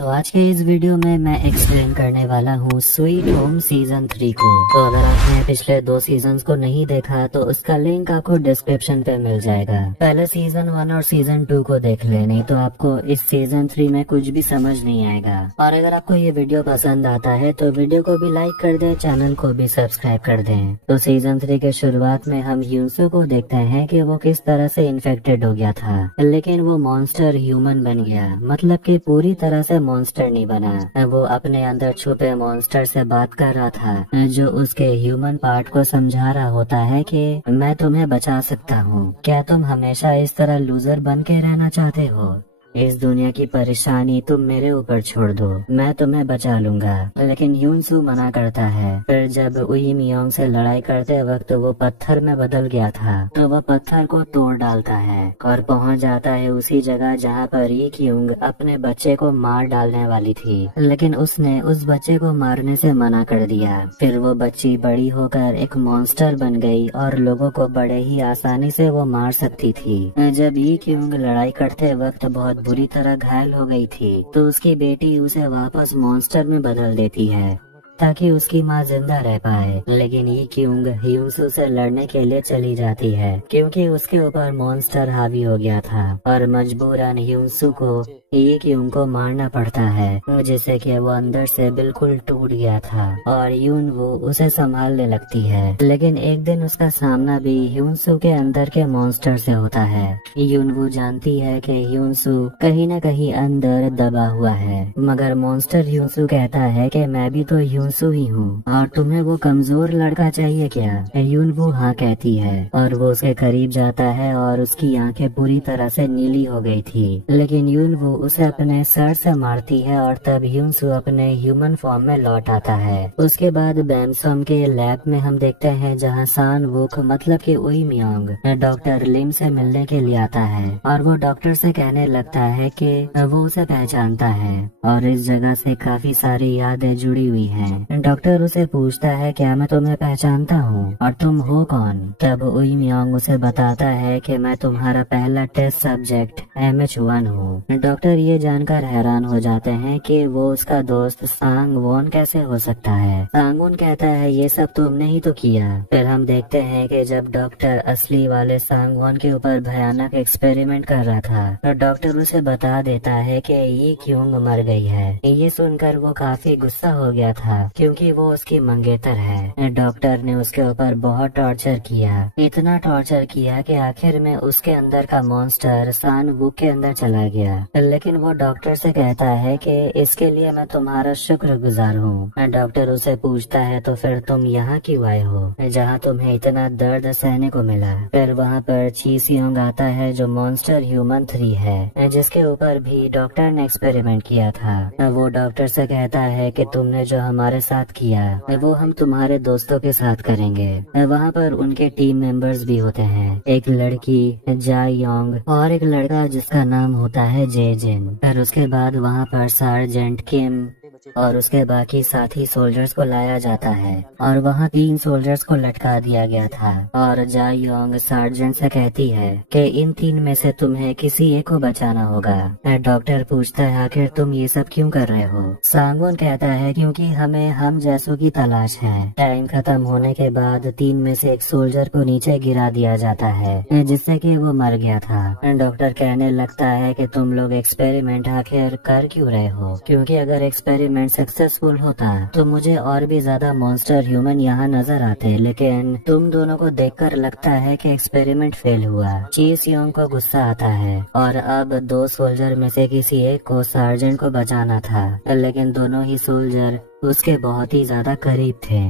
तो आज के इस वीडियो में मैं एक्सप्लेन करने वाला हूँ स्वीट होम सीजन 3 को। तो अगर आपने पिछले 2 सीजन्स को नहीं देखा तो उसका लिंक आपको डिस्क्रिप्शन पे मिल जाएगा। पहले सीजन 1 और सीजन 2 को देख ले, नहीं तो आपको इस सीजन 3 में कुछ भी समझ नहीं आएगा। और अगर आपको ये वीडियो पसंद आता है तो वीडियो को भी लाइक कर दे, चैनल को भी सब्सक्राइब कर दे। तो सीजन 3 के शुरुआत में हम यूसु को देखते हैं कि वो किस तरह से इन्फेक्टेड हो गया था, लेकिन वो मॉन्स्टर ह्यूमन बन गया। मतलब कि पूरी तरह से मॉन्स्टर नहीं बना, वो अपने अंदर छुपे मॉन्स्टर से बात कर रहा था, जो उसके ह्यूमन पार्ट को समझा रहा होता है कि मैं तुम्हें बचा सकता हूँ। क्या तुम हमेशा इस तरह लूजर बन के रहना चाहते हो? इस दुनिया की परेशानी तुम मेरे ऊपर छोड़ दो, मैं तुम्हें बचा लूंगा। लेकिन यूनसू मना करता है। फिर जब उई मियोंग से लड़ाई करते वक्त वो पत्थर में बदल गया था, तो वह पत्थर को तोड़ डालता है और पहुंच जाता है उसी जगह जहां पर ई क्यूंग अपने बच्चे को मार डालने वाली थी, लेकिन उसने उस बच्चे को मारने से मना कर दिया। फिर वो बच्ची बड़ी होकर एक मॉन्स्टर बन गई और लोगों को बड़े ही आसानी से वो मार सकती थी। जब ई क्यूंग लड़ाई करते वक्त बहुत बुरी तरह घायल हो गई थी, तो उसकी बेटी उसे वापस मॉन्स्टर में बदल देती है ताकि उसकी माँ जिंदा रह पाए। लेकिन ये क्यूंग यूसु से लड़ने के लिए चली जाती है क्योंकि उसके ऊपर मॉन्स्टर हावी हो गया था और मजबूरन यूसु को ये क्यूंग को मारना पड़ता है, जिससे कि वो अंदर से बिल्कुल टूट गया था और यूनवू उसे संभालने लगती है। लेकिन एक दिन उसका सामना भी यूनसु के अंदर के मॉन्स्टर से होता है। यूनवू जानती है कि यूनसु कहीं न कहीं अंदर दबा हुआ है, मगर मॉन्स्टर यूनसु कहता है कि मैं भी तो यूनसु ही हूँ और तुम्हें वो कमजोर लड़का चाहिए क्या? यूनवू हाँ कहती है और वो उसके करीब जाता है और उसकी आंखें पूरी तरह से नीली हो गई थी। लेकिन यूनवू उसे अपने सर से मारती है और तब यूनसु अपने ह्यूमन फॉर्म में लौट आता है। उसके बाद बैमसम के लैब में हम देखते हैं जहाँ सान वुक मतलब कि उई मियोंग डॉक्टर लिम से मिलने के लिए आता है और वो डॉक्टर से कहने लगता है कि वो उसे पहचानता है और इस जगह से काफी सारी यादें जुड़ी हुई हैं। डॉक्टर उसे पूछता है क्या मैं तुम्हें पहचानता हूँ और तुम हो कौन? तब उई मियोंग उसे बताता है कि मैं तुम्हारा पहला टेस्ट सब्जेक्ट MH1 हूँ। डॉक्टर ये जानकर हैरान हो जाते हैं कि वो उसका दोस्त सांग वॉन कैसे हो सकता है। सांग वॉन कहता है ये सब तुमने ही तो किया। फिर हम देखते हैं कि जब डॉक्टर असली वाले सांग वॉन के ऊपर भयानक एक्सपेरिमेंट कर रहा था, तो डॉक्टर उसे बता देता है कि ये क्यूंग मर गई है। ये सुनकर वो काफी गुस्सा हो गया था क्योंकि वो उसकी मंगेतर है। डॉक्टर ने उसके ऊपर बहुत टॉर्चर किया, इतना टॉर्चर किया कि आखिर में उसके अंदर का मॉन्स्टर सान वुक के अंदर चला गया। लेकिन वो डॉक्टर से कहता है कि इसके लिए मैं तुम्हारा शुक्रगुजार हूँ। डॉक्टर उसे पूछता है तो फिर तुम यहाँ क्यों आए हो जहाँ तुम्हें इतना दर्द सहने को मिला? फिर वहाँ पर ची सियोंग आता है जो मॉन्स्टर ह्यूमन 3 है, जिसके ऊपर भी डॉक्टर ने एक्सपेरिमेंट किया था। वो डॉक्टर से कहता है कि तुमने जो हमारे साथ किया वो हम तुम्हारे दोस्तों के साथ करेंगे। वहाँ पर उनके टीम मेंबर्स भी होते हैं, एक लड़की जा योंग और एक लड़का जिसका नाम होता है जे जिन। फिर उसके बाद वहाँ पर सार्जेंट किम और उसके बाकी साथी सोल्जर्स को लाया जाता है और वहाँ 3 सोल्जर्स को लटका दिया गया था और जा योंग सार्जेंट से कहती है कि इन 3 में से तुम्हें किसी एक को बचाना होगा। डॉक्टर पूछता है आखिर तुम ये सब क्यों कर रहे हो? सांगवॉन कहता है क्योंकि हमें हम जैसों की तलाश है। टाइम खत्म होने के बाद 3 में से एक सोल्जर को नीचे गिरा दिया जाता है जिससे कि वो मर गया था। डॉक्टर कहने लगता है कि तुम लोग एक्सपेरिमेंट आखिर कर क्यों रहे हो? क्योंकि अगर एक्सपेरिमेंट सक्सेसफुल होता तो मुझे और भी ज्यादा मॉन्स्टर ह्यूमन यहाँ नजर आते, लेकिन तुम दोनों को देखकर लगता है कि एक्सपेरिमेंट फेल हुआ। ची सियोंग को गुस्सा आता है और अब 2 सोल्जर में से किसी एक को सार्जेंट को बचाना था, लेकिन दोनों ही सोल्जर उसके बहुत ही ज्यादा करीब थे।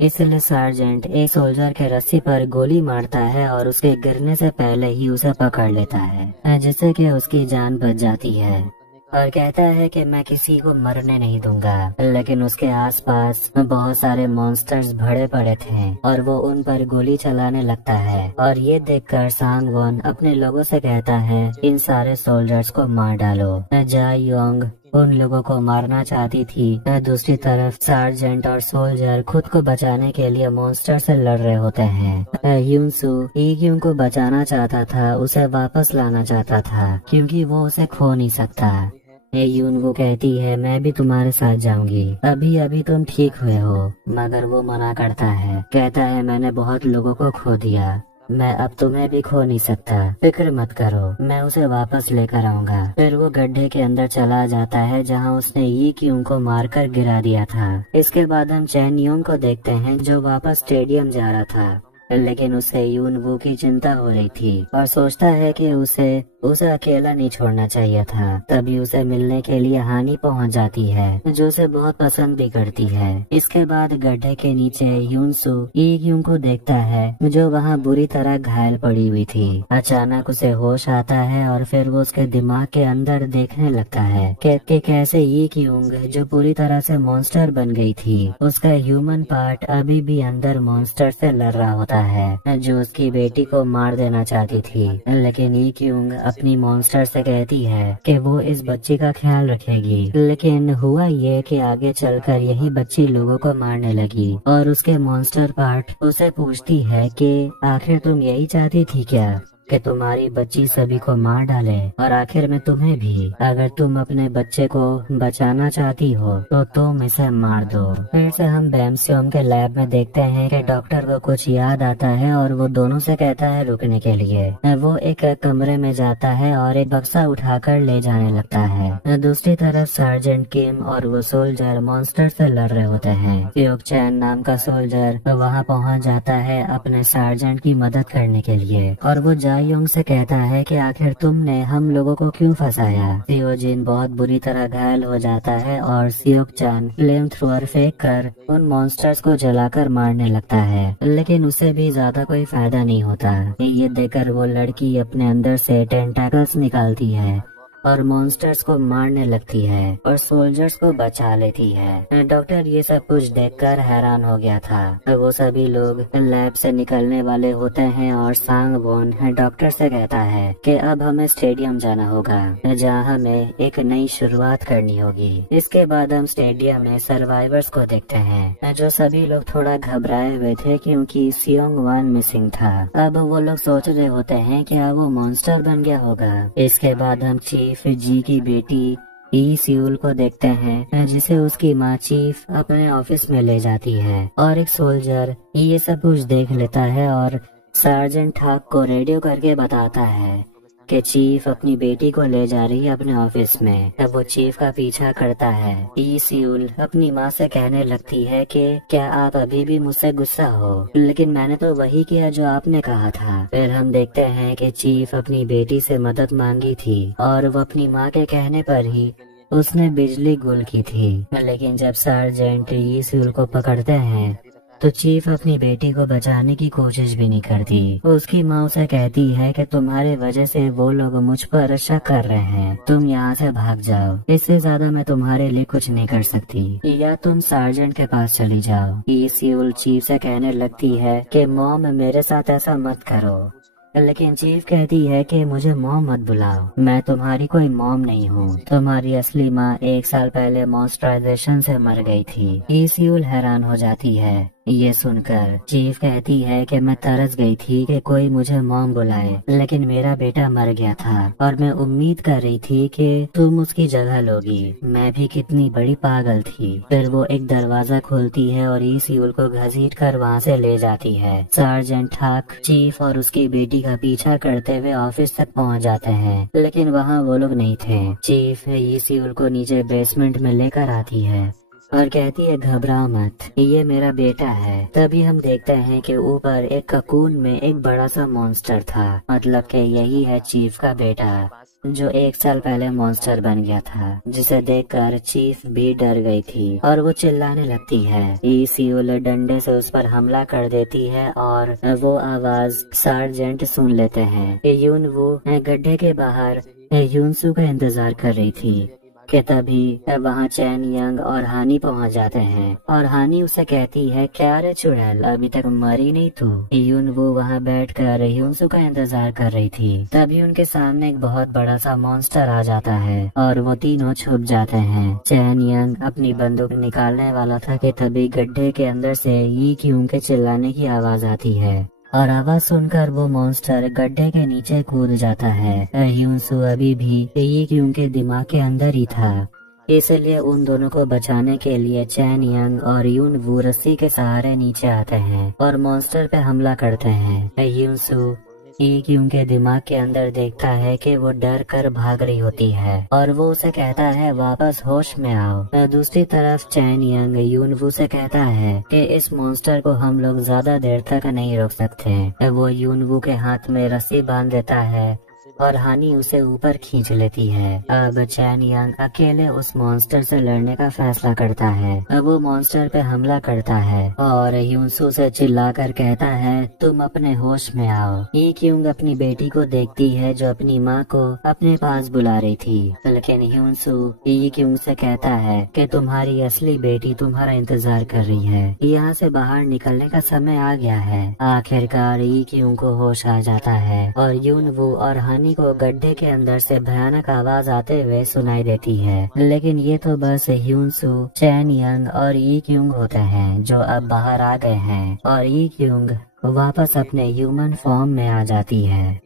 इसलिए सार्जेंट एक सोल्जर के रस्सी पर गोली मारता है और उसके गिरने से पहले ही उसे पकड़ लेता है, जिससे कि उसकी जान बच जाती है और कहता है कि मैं किसी को मरने नहीं दूंगा। लेकिन उसके आसपास बहुत सारे मॉन्स्टर्स भरे पड़े थे और वो उन पर गोली चलाने लगता है और ये देखकर सांग वॉन अपने लोगों से कहता है इन सारे सोल्जर्स को मार डालो। जा योंग उन लोगों को मारना चाहती थी, दूसरी तरफ सार्जेंट और सोल्जर खुद को बचाने के लिए मॉन्स्टर से लड़ रहे होते हैं। यूनसु ईग्यूंग को बचाना चाहता था, उसे वापस लाना चाहता था क्योंकि वो उसे खो नहीं सकता। यून वो कहती है मैं भी तुम्हारे साथ जाऊंगी, अभी अभी तुम ठीक हुए हो। मगर वो मना करता है, कहता है मैंने बहुत लोगों को खो दिया, मैं अब तुम्हें भी खो नहीं सकता, फिक्र मत करो, मैं उसे वापस लेकर आऊंगा। फिर वो गड्ढे के अंदर चला जाता है जहां उसने यी क्यूंग को मारकर गिरा दिया था। इसके बाद हम चैन योंग को देखते हैं जो वापस स्टेडियम जा रहा था, लेकिन उसे यून वू की चिंता हो रही थी और सोचता है कि उसे अकेला नहीं छोड़ना चाहिए था। तभी उसे मिलने के लिए हानि पहुंच जाती है जो उसे बहुत पसंद भी करती है। इसके बाद गड्ढे के नीचे यूनसू यी क्यूंग को देखता है जो वहां बुरी तरह घायल पड़ी हुई थी। अचानक उसे होश आता है और फिर वो उसके दिमाग के अंदर देखने लगता है कि कैसे यी क्यूंग जो पूरी तरह से मॉन्स्टर बन गई थी, उसका ह्यूमन पार्ट अभी भी अंदर मॉन्स्टर से लड़ रहा होता है जो उसकी बेटी को मार देना चाहती थी। लेकिन यी क्यूंग अपनी मॉन्स्टर से कहती है कि वो इस बच्ची का ख्याल रखेगी। लेकिन हुआ ये कि आगे चलकर यही बच्ची लोगों को मारने लगी और उसके मॉन्स्टर पार्ट उसे पूछती है कि आखिर तुम यही चाहती थी क्या कि तुम्हारी बच्ची सभी को मार डाले और आखिर में तुम्हें भी। अगर तुम अपने बच्चे को बचाना चाहती हो तो तुम इसे मार दो। फिर से हम बैमस्योम के लैब में देखते हैं कि डॉक्टर को कुछ याद आता है और वो दोनों से कहता है रुकने के लिए। वो एक कमरे में जाता है और एक बक्सा उठाकर ले जाने लगता है। दूसरी तरफ सार्जेंट किम और वो सोल्जर मॉन्स्टर से लड़ रहे होते हैं। फ्योक चैन नाम का सोल्जर वहाँ पहुँच जाता है अपने सार्जेंट की मदद करने के लिए और वो योंग से कहता है कि आखिर तुमने हम लोगों को क्यों फंसाया। सियोजिन बहुत बुरी तरह घायल हो जाता है और सियोक चान फ्लेम थ्रोअर फेंक कर उन मॉन्स्टर्स को जलाकर मारने लगता है, लेकिन उसे भी ज्यादा कोई फायदा नहीं होता। ये देखकर वो लड़की अपने अंदर से टेंटाकल्स निकालती है और मॉन्स्टर्स को मारने लगती है और सोल्जर्स को बचा लेती है। डॉक्टर ये सब कुछ देखकर हैरान हो गया था। वो सभी लोग लैब से निकलने वाले होते हैं और सांग वोन डॉक्टर से कहता है कि अब हमें स्टेडियम जाना होगा जहां हमें एक नई शुरुआत करनी होगी। इसके बाद हम स्टेडियम में सर्वाइवर्स को देखते हैं जो सभी लोग थोड़ा घबराए हुए थे क्योंकि सियोंग वन मिसिंग था। अब वो लोग सोच रहे होते हैं क्या वो मॉन्स्टर बन गया होगा। इसके बाद हम चीफ जी की बेटी ई सियोल को देखते हैं जिसे उसकी माँ चीफ अपने ऑफिस में ले जाती है और एक सोल्जर ये सब कुछ देख लेता है और सार्जेंट ठाक को रेडियो करके बताता है कि चीफ अपनी बेटी को ले जा रही है अपने ऑफिस में। तब वो चीफ का पीछा करता है। ई सियोल अपनी माँ से कहने लगती है कि क्या आप अभी भी मुझसे गुस्सा हो, लेकिन मैंने तो वही किया जो आपने कहा था। फिर हम देखते हैं कि चीफ अपनी बेटी से मदद मांगी थी और वो अपनी माँ के कहने पर ही उसने बिजली गुल की थी। लेकिन जब सार्जेंट ई सियोल को पकड़ते हैं तो चीफ अपनी बेटी को बचाने की कोशिश भी नहीं करती। उसकी माँ उसे कहती है कि तुम्हारे वजह से वो लोग मुझ पर शक कर रहे हैं, तुम यहाँ से भाग जाओ, इससे ज्यादा मैं तुम्हारे लिए कुछ नहीं कर सकती, या तुम सार्जेंट के पास चली जाओ। ये सियोल चीफ से कहने लगती है कि मॉम मेरे साथ ऐसा मत करो, लेकिन चीफ कहती है कि मुझे मॉम मत बुलाओ, मैं तुम्हारी कोई मॉम नहीं हूँ, तुम्हारी असली माँ 1 साल पहले मॉन्स्टराइजेशन से मर गई थी। ये सियोल हैरान हो जाती है। ये सुनकर चीफ कहती है कि मैं तरस गई थी कि कोई मुझे मॉम बुलाए, लेकिन मेरा बेटा मर गया था और मैं उम्मीद कर रही थी कि तुम उसकी जगह लोगी। मैं भी कितनी बड़ी पागल थी। फिर वो एक दरवाजा खोलती है और ई सियोल को घसीट कर वहाँ से ले जाती है। सार्जेंट ठाक चीफ और उसकी बेटी का पीछा करते हुए ऑफिस तक पहुँच जाते हैं, लेकिन वहाँ वो लोग नहीं थे। चीफ ई सियोल को नीचे बेसमेंट में लेकर आती है और कहती है घबराओ मत, ये मेरा बेटा है। तभी हम देखते हैं कि ऊपर एक ककून में एक बड़ा सा मॉन्स्टर था, मतलब कि यही है चीफ का बेटा जो 1 साल पहले मॉन्स्टर बन गया था, जिसे देखकर चीफ भी डर गई थी और वो चिल्लाने लगती है। ई सियोल डंडे से उस पर हमला कर देती है और वो आवाज सार्जेंट सुन लेते हैं। यून वो गड्ढे के बाहर यूनसू का इंतजार कर रही थी कि तभी वहाँ चैन यंग और हानी पहुँच जाते हैं और हानी उसे कहती है क्या रे चुड़ैल, अभी तक मरी नहीं तू। यून वो वहाँ बैठकर यूनसू का इंतजार कर रही थी। तभी उनके सामने एक बहुत बड़ा सा मॉन्स्टर आ जाता है और वो तीनों छुप जाते हैं। चैन यंग अपनी बंदूक निकालने वाला था कि तभी गड्ढे के अंदर से यी क्यूंग के चिल्लाने की आवाज आती है और आवाज सुनकर वो मॉन्स्टर गड्ढे के नीचे कूद जाता है। ह्यूनसू अभी भी ये क्यों के दिमाग के अंदर ही था, इसलिए उन दोनों को बचाने के लिए चैन यंग और यून वू रस्सी के सहारे नीचे आते हैं और मॉन्स्टर पे हमला करते हैं। ह्यूनसू क्यों के दिमाग के अंदर देखता है कि वो डर कर भाग रही होती है और वो उसे कहता है वापस होश में आओ। दूसरी तरफ चैन यंग यूनवू से कहता है कि इस मॉन्स्टर को हम लोग ज्यादा देर तक नहीं रोक सकते। वो यूनवू के हाथ में रस्सी बांध देता है और हानी उसे ऊपर खींच लेती है। अब चैन यंग अकेले उस मॉन्स्टर से लड़ने का फैसला करता है। अब वो मॉन्स्टर पे हमला करता है और ह्यूनसू से चिल्लाकर कहता है तुम अपने होश में आओ। ये क्यूंग अपनी बेटी को देखती है जो अपनी माँ को अपने पास बुला रही थी, लेकिन ह्यूनसू ये क्यूंग से कहता है कि तुम्हारी असली बेटी तुम्हारा इंतजार कर रही है, यहाँ से बाहर निकलने का समय आ गया है। आखिरकार ये क्यूंग को होश आ जाता है और यूनवू और हानी को गड्ढे के अंदर से भयानक आवाज आते हुए सुनाई देती है, लेकिन ये तो बस ह्यूनसू, चैन यंग और ये क्यूंग होते हैं जो अब बाहर आ गए हैं और ये क्यूंग वापस अपने ह्यूमन फॉर्म में आ जाती है।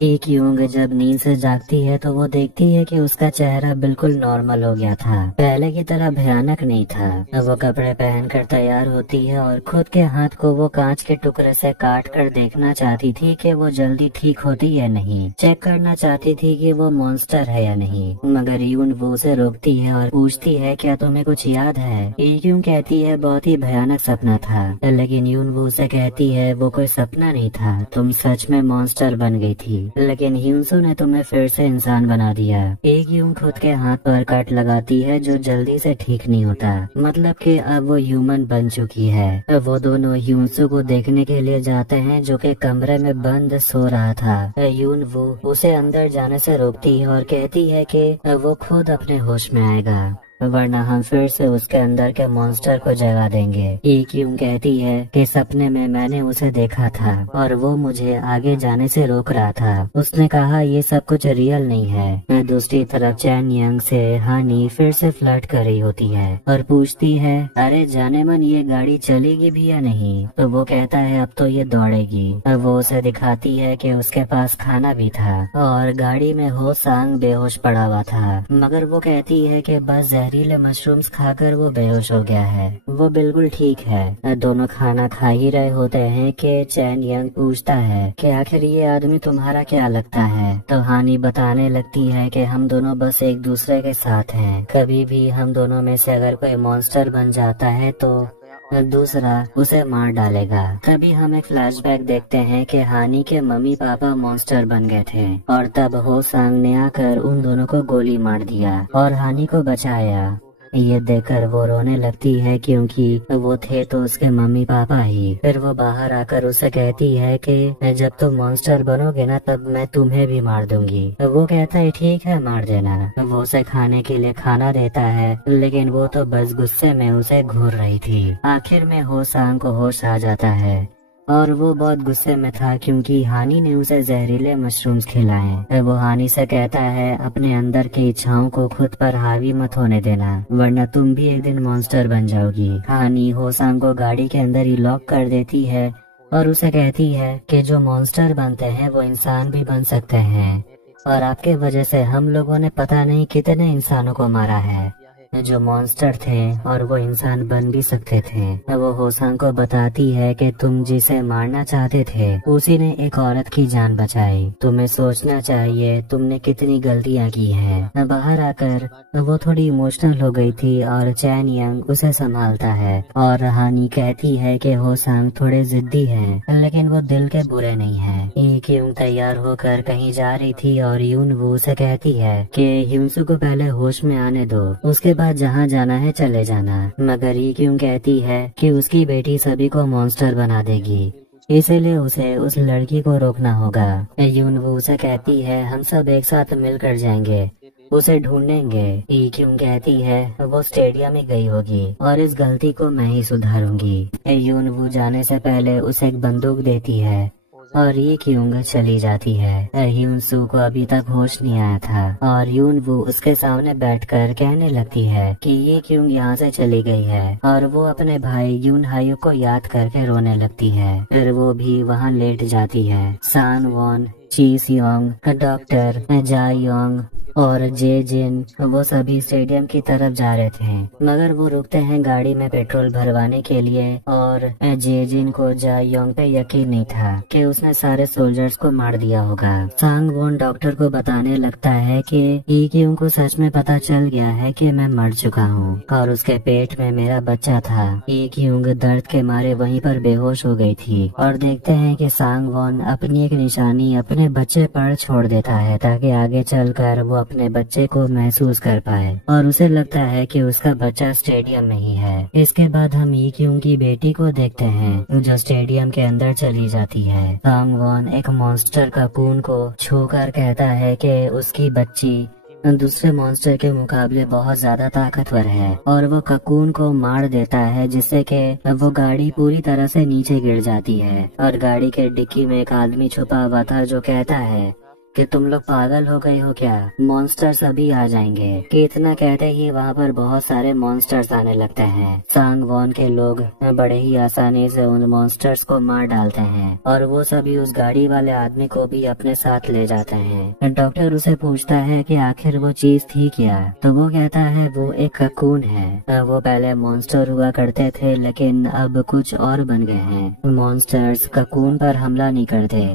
एक यूंग जब नींद से जागती है तो वो देखती है कि उसका चेहरा बिल्कुल नॉर्मल हो गया था, पहले की तरह भयानक नहीं था। वो कपड़े पहनकर तैयार होती है और खुद के हाथ को वो कांच के टुकड़े से काट कर देखना चाहती थी कि वो जल्दी ठीक होती या नहीं, चेक करना चाहती थी कि वो मॉन्स्टर है या नहीं। मगर यून वो उसे रोकती है और पूछती है क्या तुम्हें कुछ याद है। ये क्यों कहती है बहुत ही भयानक सपना था, लेकिन यून वो उसे कहती है वो कोई सपना नहीं था, तुम सच में मॉन्स्टर बन गई थी, लेकिन ह्यूनसू ने तुम्हें फिर से इंसान बना दिया। एक यूंग खुद के हाथ पर कट लगाती है जो जल्दी से ठीक नहीं होता, मतलब कि अब वो ह्यूमन बन चुकी है। वो दोनों ह्यूनसू को देखने के लिए जाते हैं जो कि कमरे में बंद सो रहा था। यून वो उसे अंदर जाने से रोकती है और कहती है कि वो खुद अपने होश में आएगा, वरना हम फिर से उसके अंदर के मॉन्स्टर को जगा देंगे। एक यूं कहती है कि सपने में मैंने उसे देखा था और वो मुझे आगे जाने से रोक रहा था, उसने कहा ये सब कुछ रियल नहीं है। दूसरी तरफ चैन यंग से हानी फिर से फ्लर्ट कर रही होती है और पूछती है अरे जाने मन ये गाड़ी चलेगी भी या नहीं, तो वो कहता है अब तो ये दौड़ेगी। वो उसे दिखाती है कि उसके पास खाना भी था और गाड़ी में हो सांग बेहोश पड़ा हुआ था, मगर वो कहती है कि बस जहरीले मशरूम्स खाकर वो बेहोश हो गया है, वो बिल्कुल ठीक है। दोनों खाना खा ही रहे होते हैं कि चैन यंग पूछता है कि आखिर ये आदमी तुम्हारा क्या लगता है, तो हानी बताने लगती है कि हम दोनों बस एक दूसरे के साथ हैं, कभी भी हम दोनों में से अगर कोई मॉन्स्टर बन जाता है तो दूसरा उसे मार डालेगा। तभी हम एक फ्लैशबैक देखते हैं कि हानी के मम्मी पापा मॉन्स्टर बन गए थे और तब हो सांग ने आकर उन दोनों को गोली मार दिया और हानी को बचाया। ये देखकर वो रोने लगती है क्योंकि वो थे तो उसके मम्मी पापा ही। फिर वो बाहर आकर उसे कहती है कि जब तुम मॉन्स्टर बनोगे ना तब मैं तुम्हें भी मार दूंगी। वो कहता है ठीक है मार देना। वो उसे खाने के लिए खाना देता है, लेकिन वो तो बस गुस्से में उसे घूर रही थी। आखिर में हो सांग को होश आ जाता है और वो बहुत गुस्से में था क्योंकि हानी ने उसे जहरीले मशरूम्स खिलाए। वो हानी से कहता है अपने अंदर की इच्छाओं को खुद पर हावी मत होने देना, वरना तुम भी एक दिन मॉन्स्टर बन जाओगी। हानी होसांग को गाड़ी के अंदर ही लॉक कर देती है और उसे कहती है कि जो मॉन्स्टर बनते हैं वो इंसान भी बन सकते हैं और आपके वजह से हम लोगों ने पता नहीं कितने इंसानों को मारा है जो मॉन्स्टर थे और वो इंसान बन भी सकते थे। वो होसांग को बताती है कि तुम जिसे मारना चाहते थे उसी ने एक औरत की जान बचाई, तुम्हें सोचना चाहिए तुमने कितनी गलतियाँ की हैं। बाहर आकर वो थोड़ी इमोशनल हो गई थी और चैन यंग उसे संभालता है और हानी कहती है कि होसांग थोड़े जिद्दी हैं, लेकिन वो दिल के बुरे नहीं हैं। ह्यूंग तैयार होकर कहीं जा रही थी और यून वो उसे कहती है कि ह्यूंसू को पहले होश में आने दो, उसके जहाँ जाना है चले जाना। मगर ये क्यों कहती है कि उसकी बेटी सभी को मॉन्स्टर बना देगी, इसीलिए उसे उस लड़की को रोकना होगा। यून वो उसे कहती है हम सब एक साथ मिलकर जाएंगे, उसे ढूंढेंगे। ये क्यों कहती है वो स्टेडियम में गई होगी और इस गलती को मैं ही सुधारूंगी। यून वो जाने से पहले उसे एक बंदूक देती है और ये क्यूंग चली जाती है। यून सू को अभी तक होश नहीं आया था और यून वो उसके सामने बैठकर कहने लगती है कि ये क्यूंग यहाँ से चली गई है और वो अपने भाई यून हायू को याद करके रोने लगती है। फिर वो भी वहाँ लेट जाती है। सान वॉन, ची सियोंग, डॉक्टर जा योंग और जे जिन वो सभी स्टेडियम की तरफ जा रहे थे, मगर वो रुकते हैं गाड़ी में पेट्रोल भरवाने के लिए और जे जिन को जा योंग पे यकीन नहीं था कि उसने सारे सोल्जर्स को मार दिया होगा। सांग वोन डॉक्टर को बताने लगता है कि ई क्यूंग को सच में पता चल गया है कि मैं मर चुका हूँ और उसके पेट में मेरा बच्चा था। ई क्यूंग दर्द के मारे वहीं पर बेहोश हो गई थी और देखते हैं कि सांग वोन अपनी एक निशानी अपने बच्चे पर छोड़ देता है ताकि आगे चलकर वो अपने बच्चे को महसूस कर पाए और उसे लगता है कि उसका बच्चा स्टेडियम में ही है। इसके बाद हम ई क्यूंग की बेटी को देखते हैं जो स्टेडियम के अंदर चली जाती है। सांग वॉन एक मॉन्स्टर ककून को छूकर कहता है कि उसकी बच्ची दूसरे मॉन्स्टर के मुकाबले बहुत ज्यादा ताकतवर है और वो ककून को मार देता है जिससे कि वो गाड़ी पूरी तरह से नीचे गिर जाती है और गाड़ी के डिक्की में एक आदमी छुपा हुआ था जो कहता है कि तुम लोग पागल हो गए हो क्या, मॉन्स्टर्स अभी आ जाएंगे। कि इतना कहते ही वहाँ पर बहुत सारे मॉन्स्टर्स आने लगते हैं। सांग वॉन के लोग बड़े ही आसानी से उन मॉन्स्टर्स को मार डालते हैं और वो सभी उस गाड़ी वाले आदमी को भी अपने साथ ले जाते हैं। डॉक्टर उसे पूछता है कि आखिर वो चीज थी क्या, तो वो कहता है वो एक ककून है। वो पहले मॉन्स्टर हुआ करते थे लेकिन अब कुछ और बन गए हैं। मॉन्स्टर्स ककून पर हमला नहीं करते,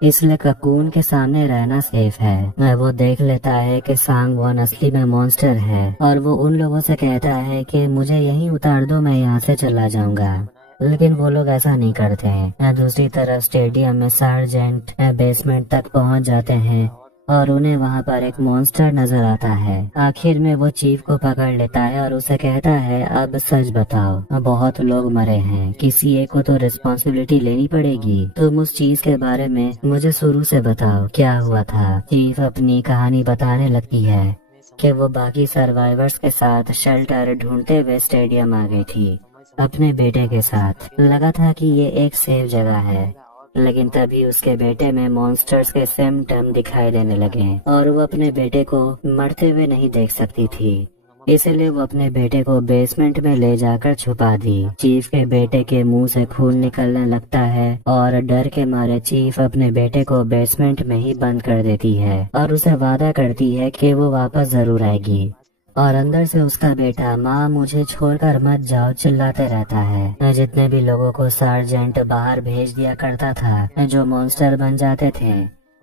इसलिए ककून के सामने रहना सेफ है। वो देख लेता है कि सांग वॉन असली में मॉन्स्टर है और वो उन लोगों से कहता है कि मुझे यहीं उतार दो, मैं यहाँ से चला जाऊंगा, लेकिन वो लोग ऐसा नहीं करते हैं। दूसरी तरफ स्टेडियम में सार्जेंट बेसमेंट तक पहुँच जाते हैं और उन्हें वहाँ पर एक मॉन्स्टर नजर आता है। आखिर में वो चीफ को पकड़ लेता है और उसे कहता है अब सच बताओ, बहुत लोग मरे हैं, किसी एक को तो रिस्पॉन्सिबिलिटी लेनी पड़ेगी। तुम उस चीज के बारे में मुझे शुरू से बताओ, क्या हुआ था। चीफ अपनी कहानी बताने लगती है कि वो बाकी सर्वाइवर्स के साथ शेल्टर ढूंढते हुए स्टेडियम आ गई थी अपने बेटे के साथ। लगा था कि ये एक सेफ जगह है, लेकिन तभी उसके बेटे में मॉन्स्टर्स के सिम्टम दिखाई देने लगे और वो अपने बेटे को मरते हुए नहीं देख सकती थी, इसलिए वो अपने बेटे को बेसमेंट में ले जाकर छुपा दी। चीफ के बेटे के मुंह से खून निकलने लगता है और डर के मारे चीफ अपने बेटे को बेसमेंट में ही बंद कर देती है और उसे वादा करती है कि वो वापस जरूर आएगी। और अंदर से उसका बेटा माँ मुझे छोड़कर मत जाओ चिल्लाते रहता है। जितने भी लोगों को सार्जेंट बाहर भेज दिया करता था जो मॉन्स्टर बन जाते थे,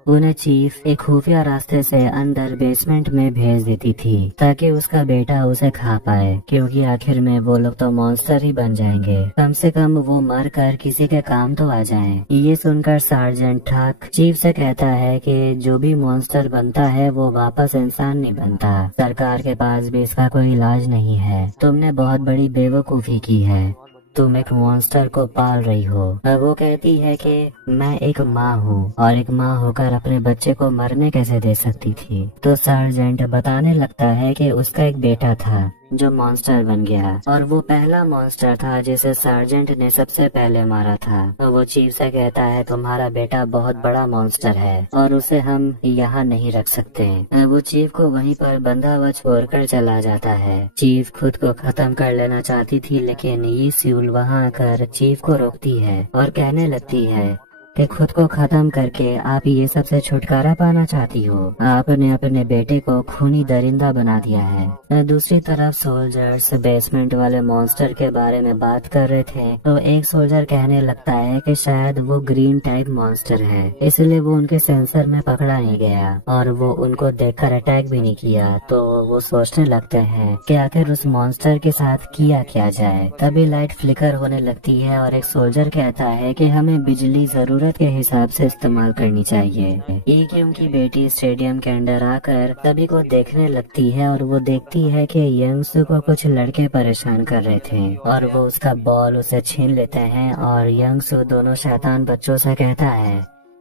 उन्हें चीफ एक खुफिया रास्ते से अंदर बेसमेंट में भेज देती थी ताकि उसका बेटा उसे खा पाए, क्योंकि आखिर में वो लोग तो मॉन्स्टर ही बन जाएंगे, कम से कम वो मर कर किसी के काम तो आ जाएं। ये सुनकर सार्जेंट ठाक चीफ से कहता है कि जो भी मॉन्स्टर बनता है वो वापस इंसान नहीं बनता, सरकार के पास भी इसका कोई इलाज नहीं है, तुमने बहुत बड़ी बेवकूफी की है, तुम एक मॉन्स्टर को पाल रही हो। वो कहती है कि मैं एक माँ हूँ और एक माँ होकर अपने बच्चे को मरने कैसे दे सकती थी। तो सार्जेंट बताने लगता है कि उसका एक बेटा था जो मॉन्स्टर बन गया और वो पहला मॉन्स्टर था जिसे सार्जेंट ने सबसे पहले मारा था। वो चीफ से कहता है तुम्हारा बेटा बहुत बड़ा मॉन्स्टर है और उसे हम यहाँ नहीं रख सकते। वो चीफ को वहीं पर बंधा हुआ छोड़कर चला जाता है। चीफ खुद को खत्म कर लेना चाहती थी, लेकिन ये स्यूल वहाँ आकर चीफ को रोकती है और कहने लगती है कि खुद को खत्म करके आप ये सबसे छुटकारा पाना चाहती हो। आपने अपने बेटे को खूनी दरिंदा बना दिया है। दूसरी तरफ सोल्जर्स बेसमेंट वाले मॉन्स्टर के बारे में बात कर रहे थे तो एक सोल्जर कहने लगता है कि शायद वो ग्रीन टाइप मॉन्स्टर है, इसलिए वो उनके सेंसर में पकड़ा नहीं गया और वो उनको देखकर अटैक भी नहीं किया। तो वो सोचने लगते हैं कि आखिर उस मॉन्स्टर के साथ किया क्या जाए। तभी लाइट फ्लिकर होने लगती है और एक सोल्जर कहता है कि हमें बिजली जरूरत के हिसाब से इस्तेमाल करनी चाहिए। ये क्योंकि बेटी स्टेडियम के अंदर आकर सभी को देखने लगती है और वो देखती है कि यंगसू को कुछ लड़के परेशान कर रहे थे और वो उसका बॉल उसे छीन लेते हैं और यंगसू दोनों शैतान बच्चों से कहता है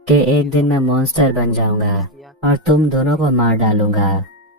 कि एक दिन मैं मॉन्स्टर बन जाऊंगा और तुम दोनों को मार डालूंगा।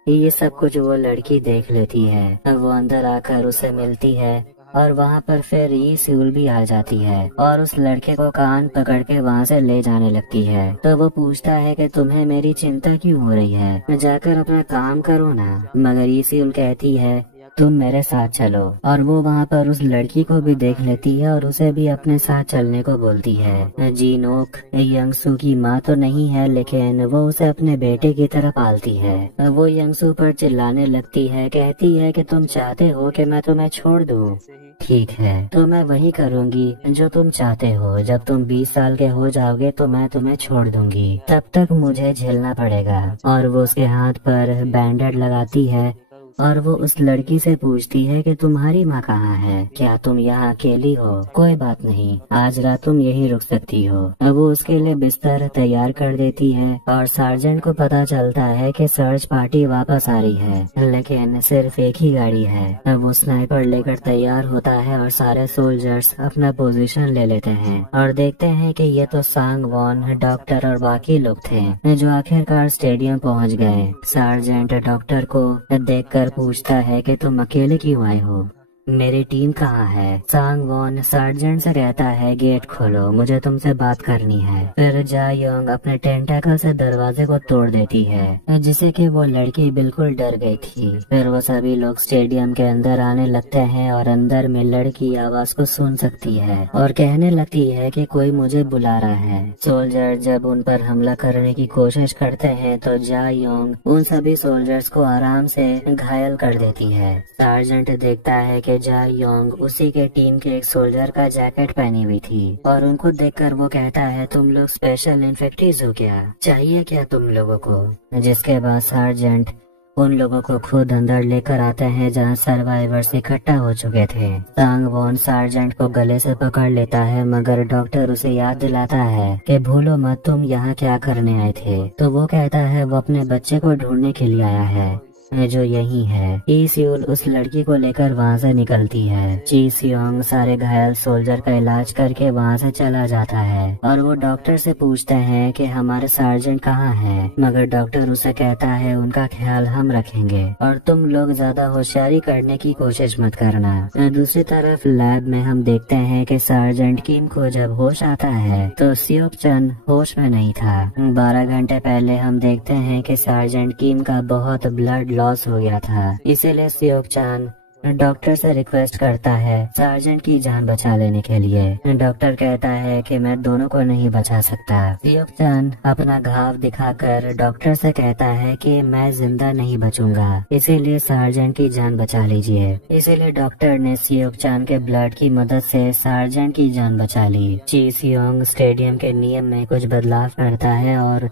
ये सब कुछ वो लड़की देख लेती है। वो अंदर आकर उसे मिलती है और वहाँ पर फिर ये स्यूल भी आ जाती है और उस लड़के को कान पकड़ के वहाँ से ले जाने लगती है। तो वो पूछता है कि तुम्हें मेरी चिंता क्यों हो रही है, जाकर अपना काम करो ना। मगर ये स्यूल कहती है तुम मेरे साथ चलो, और वो वहाँ पर उस लड़की को भी देख लेती है और उसे भी अपने साथ चलने को बोलती है। जीनोक यंगसू की माँ तो नहीं है, लेकिन वो उसे अपने बेटे की तरह पालती है। वो यंगसू पर चिल्लाने लगती है, कहती है कि तुम चाहते हो कि मैं तुम्हें छोड़ दूँ? ठीक है, तो मैं वही करूँगी जो तुम चाहते हो। जब तुम 20 साल के हो जाओगे तो मैं तुम्हें छोड़ दूंगी, तब तक मुझे झेलना पड़ेगा। और वो उसके हाथ पर बैंडेड लगाती है और वो उस लड़की से पूछती है कि तुम्हारी माँ कहाँ है, क्या तुम यहाँ अकेली हो? कोई बात नहीं, आज रात तुम यहीं रुक सकती हो। अब वो उसके लिए बिस्तर तैयार कर देती है और सार्जेंट को पता चलता है कि सर्च पार्टी वापस आ रही है, लेकिन सिर्फ एक ही गाड़ी है। अब वो स्नाइपर लेकर तैयार होता है और सारे सोल्जर्स अपना पोजीशन ले लेते हैं और देखते हैं कि ये तो सांग वॉन, डॉक्टर और बाकी लोग थे जो आखिरकार स्टेडियम पहुँच गए। सार्जेंट डॉक्टर को देखकर पूछता है कि तुम अकेले क्यों आए हो, मेरी टीम कहाँ है? सांग वॉन सार्जेंट से कहता है गेट खोलो, मुझे तुमसे बात करनी है। फिर जा योंग अपने टेंटाकल से दरवाजे को तोड़ देती है, जिसे कि वो लड़की बिल्कुल डर गई थी। फिर वो सभी लोग स्टेडियम के अंदर आने लगते हैं और अंदर में लड़की आवाज को सुन सकती है और कहने लगती है कि कोई मुझे बुला रहा है। सोल्जर जब उन पर हमला करने की कोशिश करते हैं तो जा योंग उन सभी सोल्जर्स को आराम से घायल कर देती है। सार्जेंट देखता है कि जा योंग उसी के टीम के एक सोल्जर का जैकेट पहनी हुई थी और उनको देखकर वो कहता है तुम लोग स्पेशल इन्फेक्टीज हो क्या, चाहिए क्या तुम लोगों को? जिसके बाद सार्जेंट उन लोगों को खुद अंदर लेकर आते हैं जहां सर्वाइवर्स इकट्ठा हो चुके थे। सांग वॉन सार्जेंट को गले से पकड़ लेता है, मगर डॉक्टर उसे याद दिलाता है कि भूलो मत तुम यहाँ क्या करने आए थे। तो वो कहता है वो अपने बच्चे को ढूंढने के लिए आया है जो यही है। ई सियोल उस लड़की को लेकर वहाँ से निकलती है। ची सियोंग सारे घायल सोल्जर का इलाज करके वहाँ से चला जाता है और वो डॉक्टर से पूछते हैं कि हमारे सार्जेंट कहाँ हैं, मगर डॉक्टर उसे कहता है उनका ख्याल हम रखेंगे और तुम लोग ज्यादा होशियारी करने की कोशिश मत करना। दूसरी तरफ लैब में हम देखते हैं कि सार्जेंट किम को जब होश आता है तो सियोक चन होश में नहीं था। 12 घंटे पहले हम देखते हैं कि सार्जेंट किम का बहुत ब्लड लॉस हो गया था, इसीलिए सियोक चान डॉक्टर से रिक्वेस्ट करता है सार्जेंट की जान बचा लेने के लिए। डॉक्टर कहता है कि मैं दोनों को नहीं बचा सकता। सियोक चान अपना घाव दिखाकर डॉक्टर से कहता है कि मैं जिंदा नहीं बचूंगा, इसीलिए सार्जेंट की जान बचा लीजिए। इसीलिए डॉक्टर ने सियोक चान के ब्लड की मदद से सार्जेंट की जान बचा ली। ची सियोंग स्टेडियम के नियम में कुछ बदलाव करता है और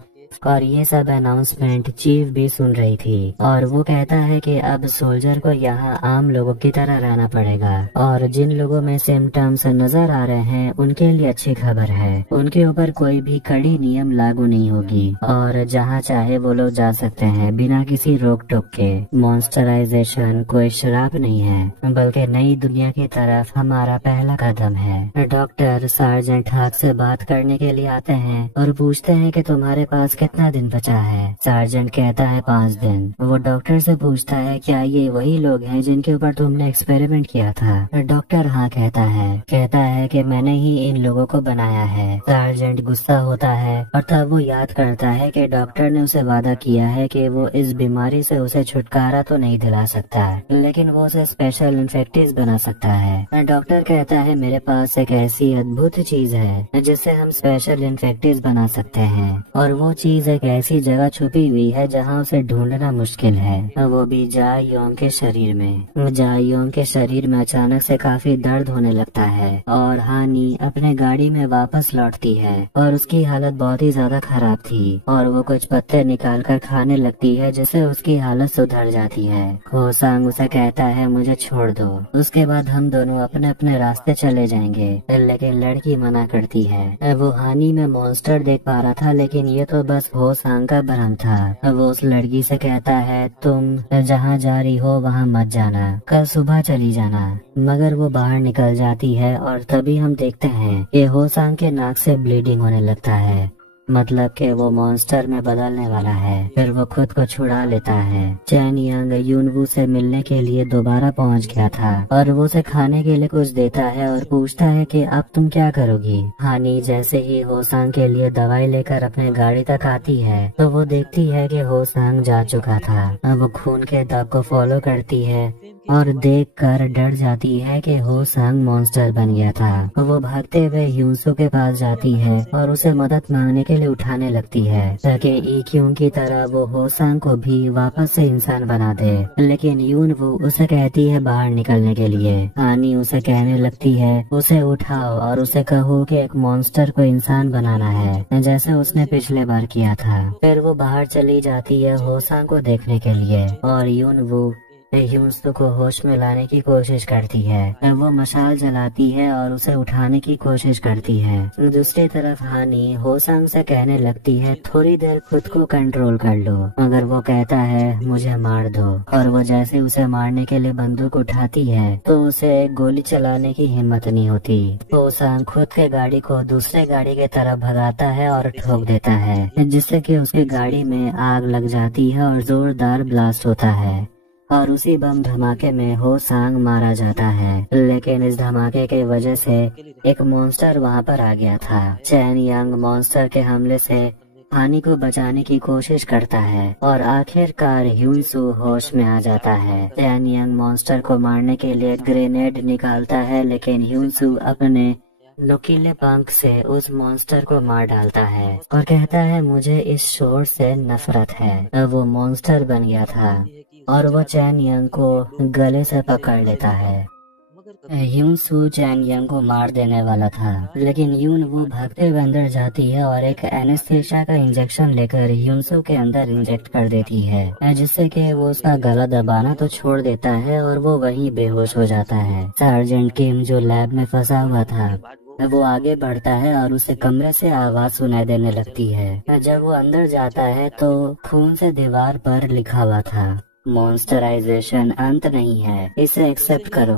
ये सब अनाउंसमेंट चीफ भी सुन रही थी और वो कहता है कि अब सोल्जर को यहाँ आम लोगों की तरह रहना पड़ेगा और जिन लोगों में सिम्टम्स नजर आ रहे हैं उनके लिए अच्छी खबर है, उनके ऊपर कोई भी कड़ी नियम लागू नहीं होगी और जहाँ चाहे वो लोग जा सकते हैं बिना किसी रोक टोक के। मॉन्स्टराइजेशन कोई श्राप नहीं है बल्कि नई दुनिया की तरफ हमारा पहला कदम है। डॉक्टर सार्जेंट हाक से बात करने के लिए आते हैं और पूछते हैं कि तुम्हारे पास कितना दिन बचा है? सार्जेंट कहता है 5 दिन। वो डॉक्टर से पूछता है क्या ये वही लोग हैं जिनके ऊपर तुमने एक्सपेरिमेंट किया था? डॉक्टर हाँ कहता है कि मैंने ही इन लोगों को बनाया है। सार्जेंट गुस्सा होता है और तब वो याद करता है कि डॉक्टर ने उसे वादा किया है कि वो इस बीमारी से उसे छुटकारा तो नहीं दिला सकता, लेकिन वो उसे स्पेशल इन्फेक्टीज बना सकता है। डॉक्टर कहता है मेरे पास एक ऐसी अद्भुत चीज है जिससे हम स्पेशल इन्फेक्टीज बना सकते हैं और वो चीज एक ऐसी जगह छुपी हुई है जहाँ उसे ढूंढना मुश्किल है, वो भी जा योंग के शरीर में। जा योंग के शरीर में अचानक से काफी दर्द होने लगता है और हानी अपने गाड़ी में वापस लौटती है और उसकी हालत बहुत ही ज्यादा खराब थी और वो कुछ पत्ते निकाल कर खाने लगती है जिससे उसकी हालत सुधर जाती है। हो सांग उसे कहता है मुझे छोड़ दो, उसके बाद हम दोनों अपने अपने रास्ते चले जाएंगे, लेकिन लड़की मना करती है। वो हानी में मॉन्स्टर देख पा रहा था लेकिन ये तो बस हो सांग का भ्रम था। वो उस लड़की से कहता है तुम जहाँ जा रही हो वहाँ मत जाना, कल सुबह चली जाना, मगर वो बाहर निकल जाती है और तभी हम देखते हैं कि हो सांग के नाक से ब्लीडिंग होने लगता है। मतलब कि वो मॉन्स्टर में बदलने वाला है। फिर वो खुद को छुड़ा लेता है। चैन यंग यूनवू से मिलने के लिए दोबारा पहुंच गया था और वो उसे खाने के लिए कुछ देता है और पूछता है कि अब तुम क्या करोगी। हानी जैसे ही होसांग के लिए दवाई लेकर अपने गाड़ी तक आती है तो वो देखती है कि होसांग जा चुका था। वो खून के दाग को फॉलो करती है और देखकर डर जाती है कि होसांग मॉन्स्टर बन गया था। वो भागते हुए ह्यूसो के पास जाती है और उसे मदद मांगने के लिए उठाने लगती है ताकि इक्यूंग की तरह वो होसांग को भी वापस से इंसान बना दे। लेकिन यूनवू उसे कहती है बाहर निकलने के लिए। आनी उसे कहने लगती है उसे उठाओ और उसे कहो कि एक मॉन्स्टर को इंसान बनाना है जैसे उसने पिछले बार किया था। फिर वो बाहर चली जाती है होसांग को देखने के लिए और यूनवू ह्यूसो को होश में लाने की कोशिश करती है। वो मशाल जलाती है और उसे उठाने की कोशिश करती है। दूसरी तरफ हानी होसांग से कहने लगती है थोड़ी देर खुद को कंट्रोल कर लो, मगर वो कहता है मुझे मार दो। और वो जैसे उसे मारने के लिए बंदूक उठाती है तो उसे गोली चलाने की हिम्मत नहीं होती। होसांग खुद के गाड़ी को दूसरे गाड़ी की तरफ भगाता है और ठोक देता है जिससे कि उसकी गाड़ी में आग लग जाती है और जोरदार ब्लास्ट होता है और उसी बम धमाके में होसांग मारा जाता है। लेकिन इस धमाके के वजह से एक मॉन्स्टर वहां पर आ गया था। चैन यंग मॉन्स्टर के हमले से हानी को बचाने की कोशिश करता है और आखिरकार ह्यूसो होश में आ जाता है। चैन यंग मॉन्स्टर को मारने के लिए ग्रेनेड निकालता है लेकिन ह्यूसो अपने नुकीले पंख से उस मॉन्स्टर को मार डालता है और कहता है मुझे इस शोर से नफरत है। अब वो मॉन्स्टर बन गया था और वो चैन यंग को गले से पकड़ लेता है। ह्यूसो चैन यंग को मार देने वाला था लेकिन यून वो भागते हुए अंदर जाती है और एक एनेस्थेसिया का इंजेक्शन लेकर ह्यूसो के अंदर इंजेक्ट कर देती है जिससे कि वो उसका गला दबाना तो छोड़ देता है और वो वहीं बेहोश हो जाता है। सार्जेंट किम जो लैब में फंसा हुआ था वो आगे बढ़ता है और उसे कमरे से आवाज सुनाई देने लगती है। जब वो अंदर जाता है तो खून से दीवार पर लिखा हुआ था मॉन्स्टराइजेशन अंत नहीं है, इसे एक्सेप्ट करो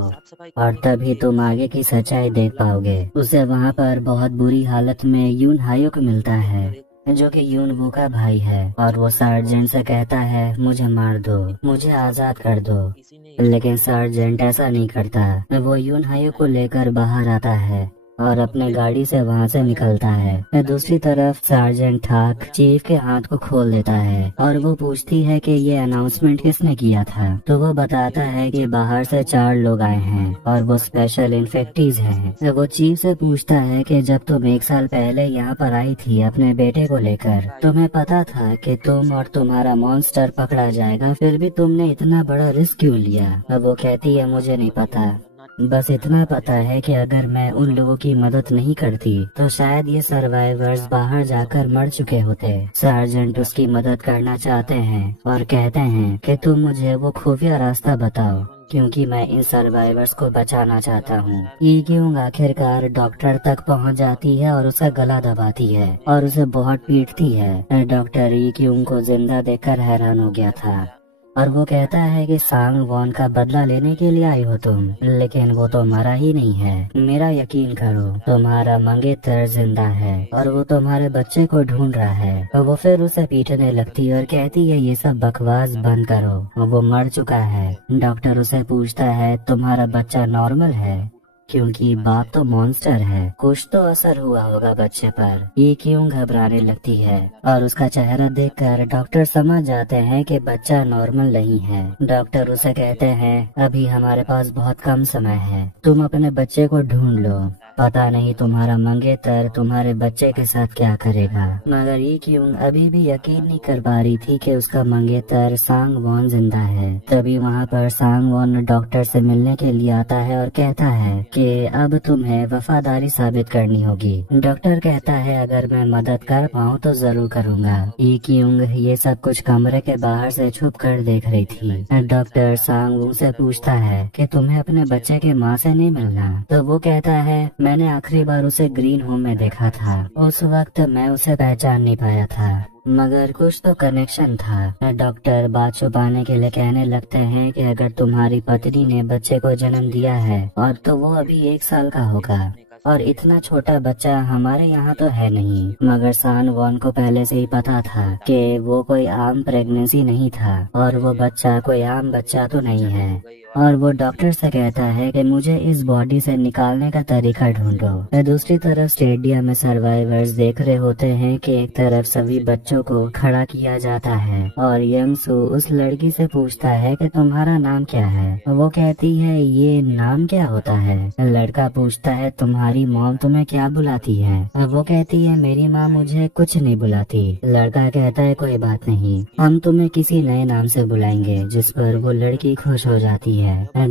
और तभी तुम आगे की सच्चाई देख पाओगे। उसे वहाँ पर बहुत बुरी हालत में यून हायुक मिलता है जो कि यून वू का भाई है और वो सार्जेंट से कहता है मुझे मार दो, मुझे आजाद कर दो। लेकिन सार्जेंट ऐसा नहीं करता। वो यून हायुक को लेकर बाहर आता है और अपने गाड़ी से वहाँ से निकलता है। दूसरी तरफ सार्जेंट ठाक चीफ के हाथ को खोल देता है और वो पूछती है कि ये अनाउंसमेंट किसने किया था। तो वो बताता है कि बाहर से 4 लोग आए हैं और वो स्पेशल इन्फेक्टीज हैं। वो चीफ से पूछता है कि जब तुम 1 साल पहले यहाँ पर आई थी अपने बेटे को लेकर, तुम्हें पता था कि तुम और तुम्हारा मॉन्स्टर पकड़ा जाएगा, फिर भी तुमने इतना बड़ा रिस्क क्यों लिया। वो कहती है मुझे नहीं पता, बस इतना पता है कि अगर मैं उन लोगों की मदद नहीं करती तो शायद ये सर्वाइवर्स बाहर जाकर मर चुके होते। सार्जेंट उसकी मदद करना चाहते हैं और कहते हैं कि तुम मुझे वो खुफिया रास्ता बताओ क्योंकि मैं इन सर्वाइवर्स को बचाना चाहता हूँ। इक्यूंग आखिरकार डॉक्टर तक पहुँच जाती है और उसका गला दबाती है और उसे बहुत पीटती है। डॉक्टर इक्यूंग को जिंदा देखकर हैरान हो गया था और वो कहता है कि सांग वॉन का बदला लेने के लिए आई हो तुम, लेकिन वो तो मरा ही नहीं है। मेरा यकीन करो, तुम्हारा मंगेतर जिंदा है और वो तुम्हारे बच्चे को ढूंढ रहा है। और वो फिर उसे पीटने लगती है और कहती है ये सब बकवास बंद करो, वो मर चुका है। डॉक्टर उसे पूछता है तुम्हारा बच्चा नॉर्मल है क्योंकि बाप तो मॉन्स्टर है, कुछ तो असर हुआ होगा बच्चे पर। ये क्यों घबराने लगती है और उसका चेहरा देखकर डॉक्टर समझ जाते हैं कि बच्चा नॉर्मल नहीं है। डॉक्टर उसे कहते हैं अभी हमारे पास बहुत कम समय है, तुम अपने बच्चे को ढूंढ लो, पता नहीं तुम्हारा मंगेतर तुम्हारे बच्चे के साथ क्या करेगा। मगर ये क्यों अभी भी यकीन नहीं कर पा रही थी कि उसका मंगेतर सांग वॉन जिंदा है। तभी वहाँ पर सांग वॉन डॉक्टर से मिलने के लिए आता है और कहता है कि अब तुम्हें वफादारी साबित करनी होगी। डॉक्टर कहता है अगर मैं मदद कर पाऊँ तो जरूर करूँगा। ई क्यूंग ये सब कुछ कमरे के बाहर से छुप कर देख रही थी। डॉक्टर सांग वू से पूछता है कि तुम्हें अपने बच्चे के माँ से नहीं मिलना। तो वो कहता है मैंने आखिरी बार उसे ग्रीन होम में देखा था, उस वक्त मैं उसे पहचान नहीं पाया था, मगर कुछ तो कनेक्शन था। डॉक्टर बात छुपाने के लिए कहने लगते हैं कि अगर तुम्हारी पत्नी ने बच्चे को जन्म दिया है और तो वो अभी 1 साल का होगा और इतना छोटा बच्चा हमारे यहाँ तो है नहीं। मगर सान वॉन को पहले से ही पता था कि वो कोई आम प्रेगनेंसी नहीं था और वो बच्चा कोई आम बच्चा तो नहीं है। और वो डॉक्टर से कहता है कि मुझे इस बॉडी से निकालने का तरीका ढूंढो। दूसरी तरफ स्टेडियम में सर्वाइवर्स देख रहे होते हैं कि एक तरफ सभी बच्चों को खड़ा किया जाता है और यंग सू उस लड़की से पूछता है कि तुम्हारा नाम क्या है। वो कहती है ये नाम क्या होता है। लड़का पूछता है तुम्हारी मॉम तुम्हें क्या बुलाती है। वो कहती है मेरी माँ मुझे कुछ नहीं बुलाती। लड़का कहता है कोई बात नहीं, हम तुम्हें किसी नए नाम से बुलाएंगे। जिस पर वो लड़की खुश हो जाती है।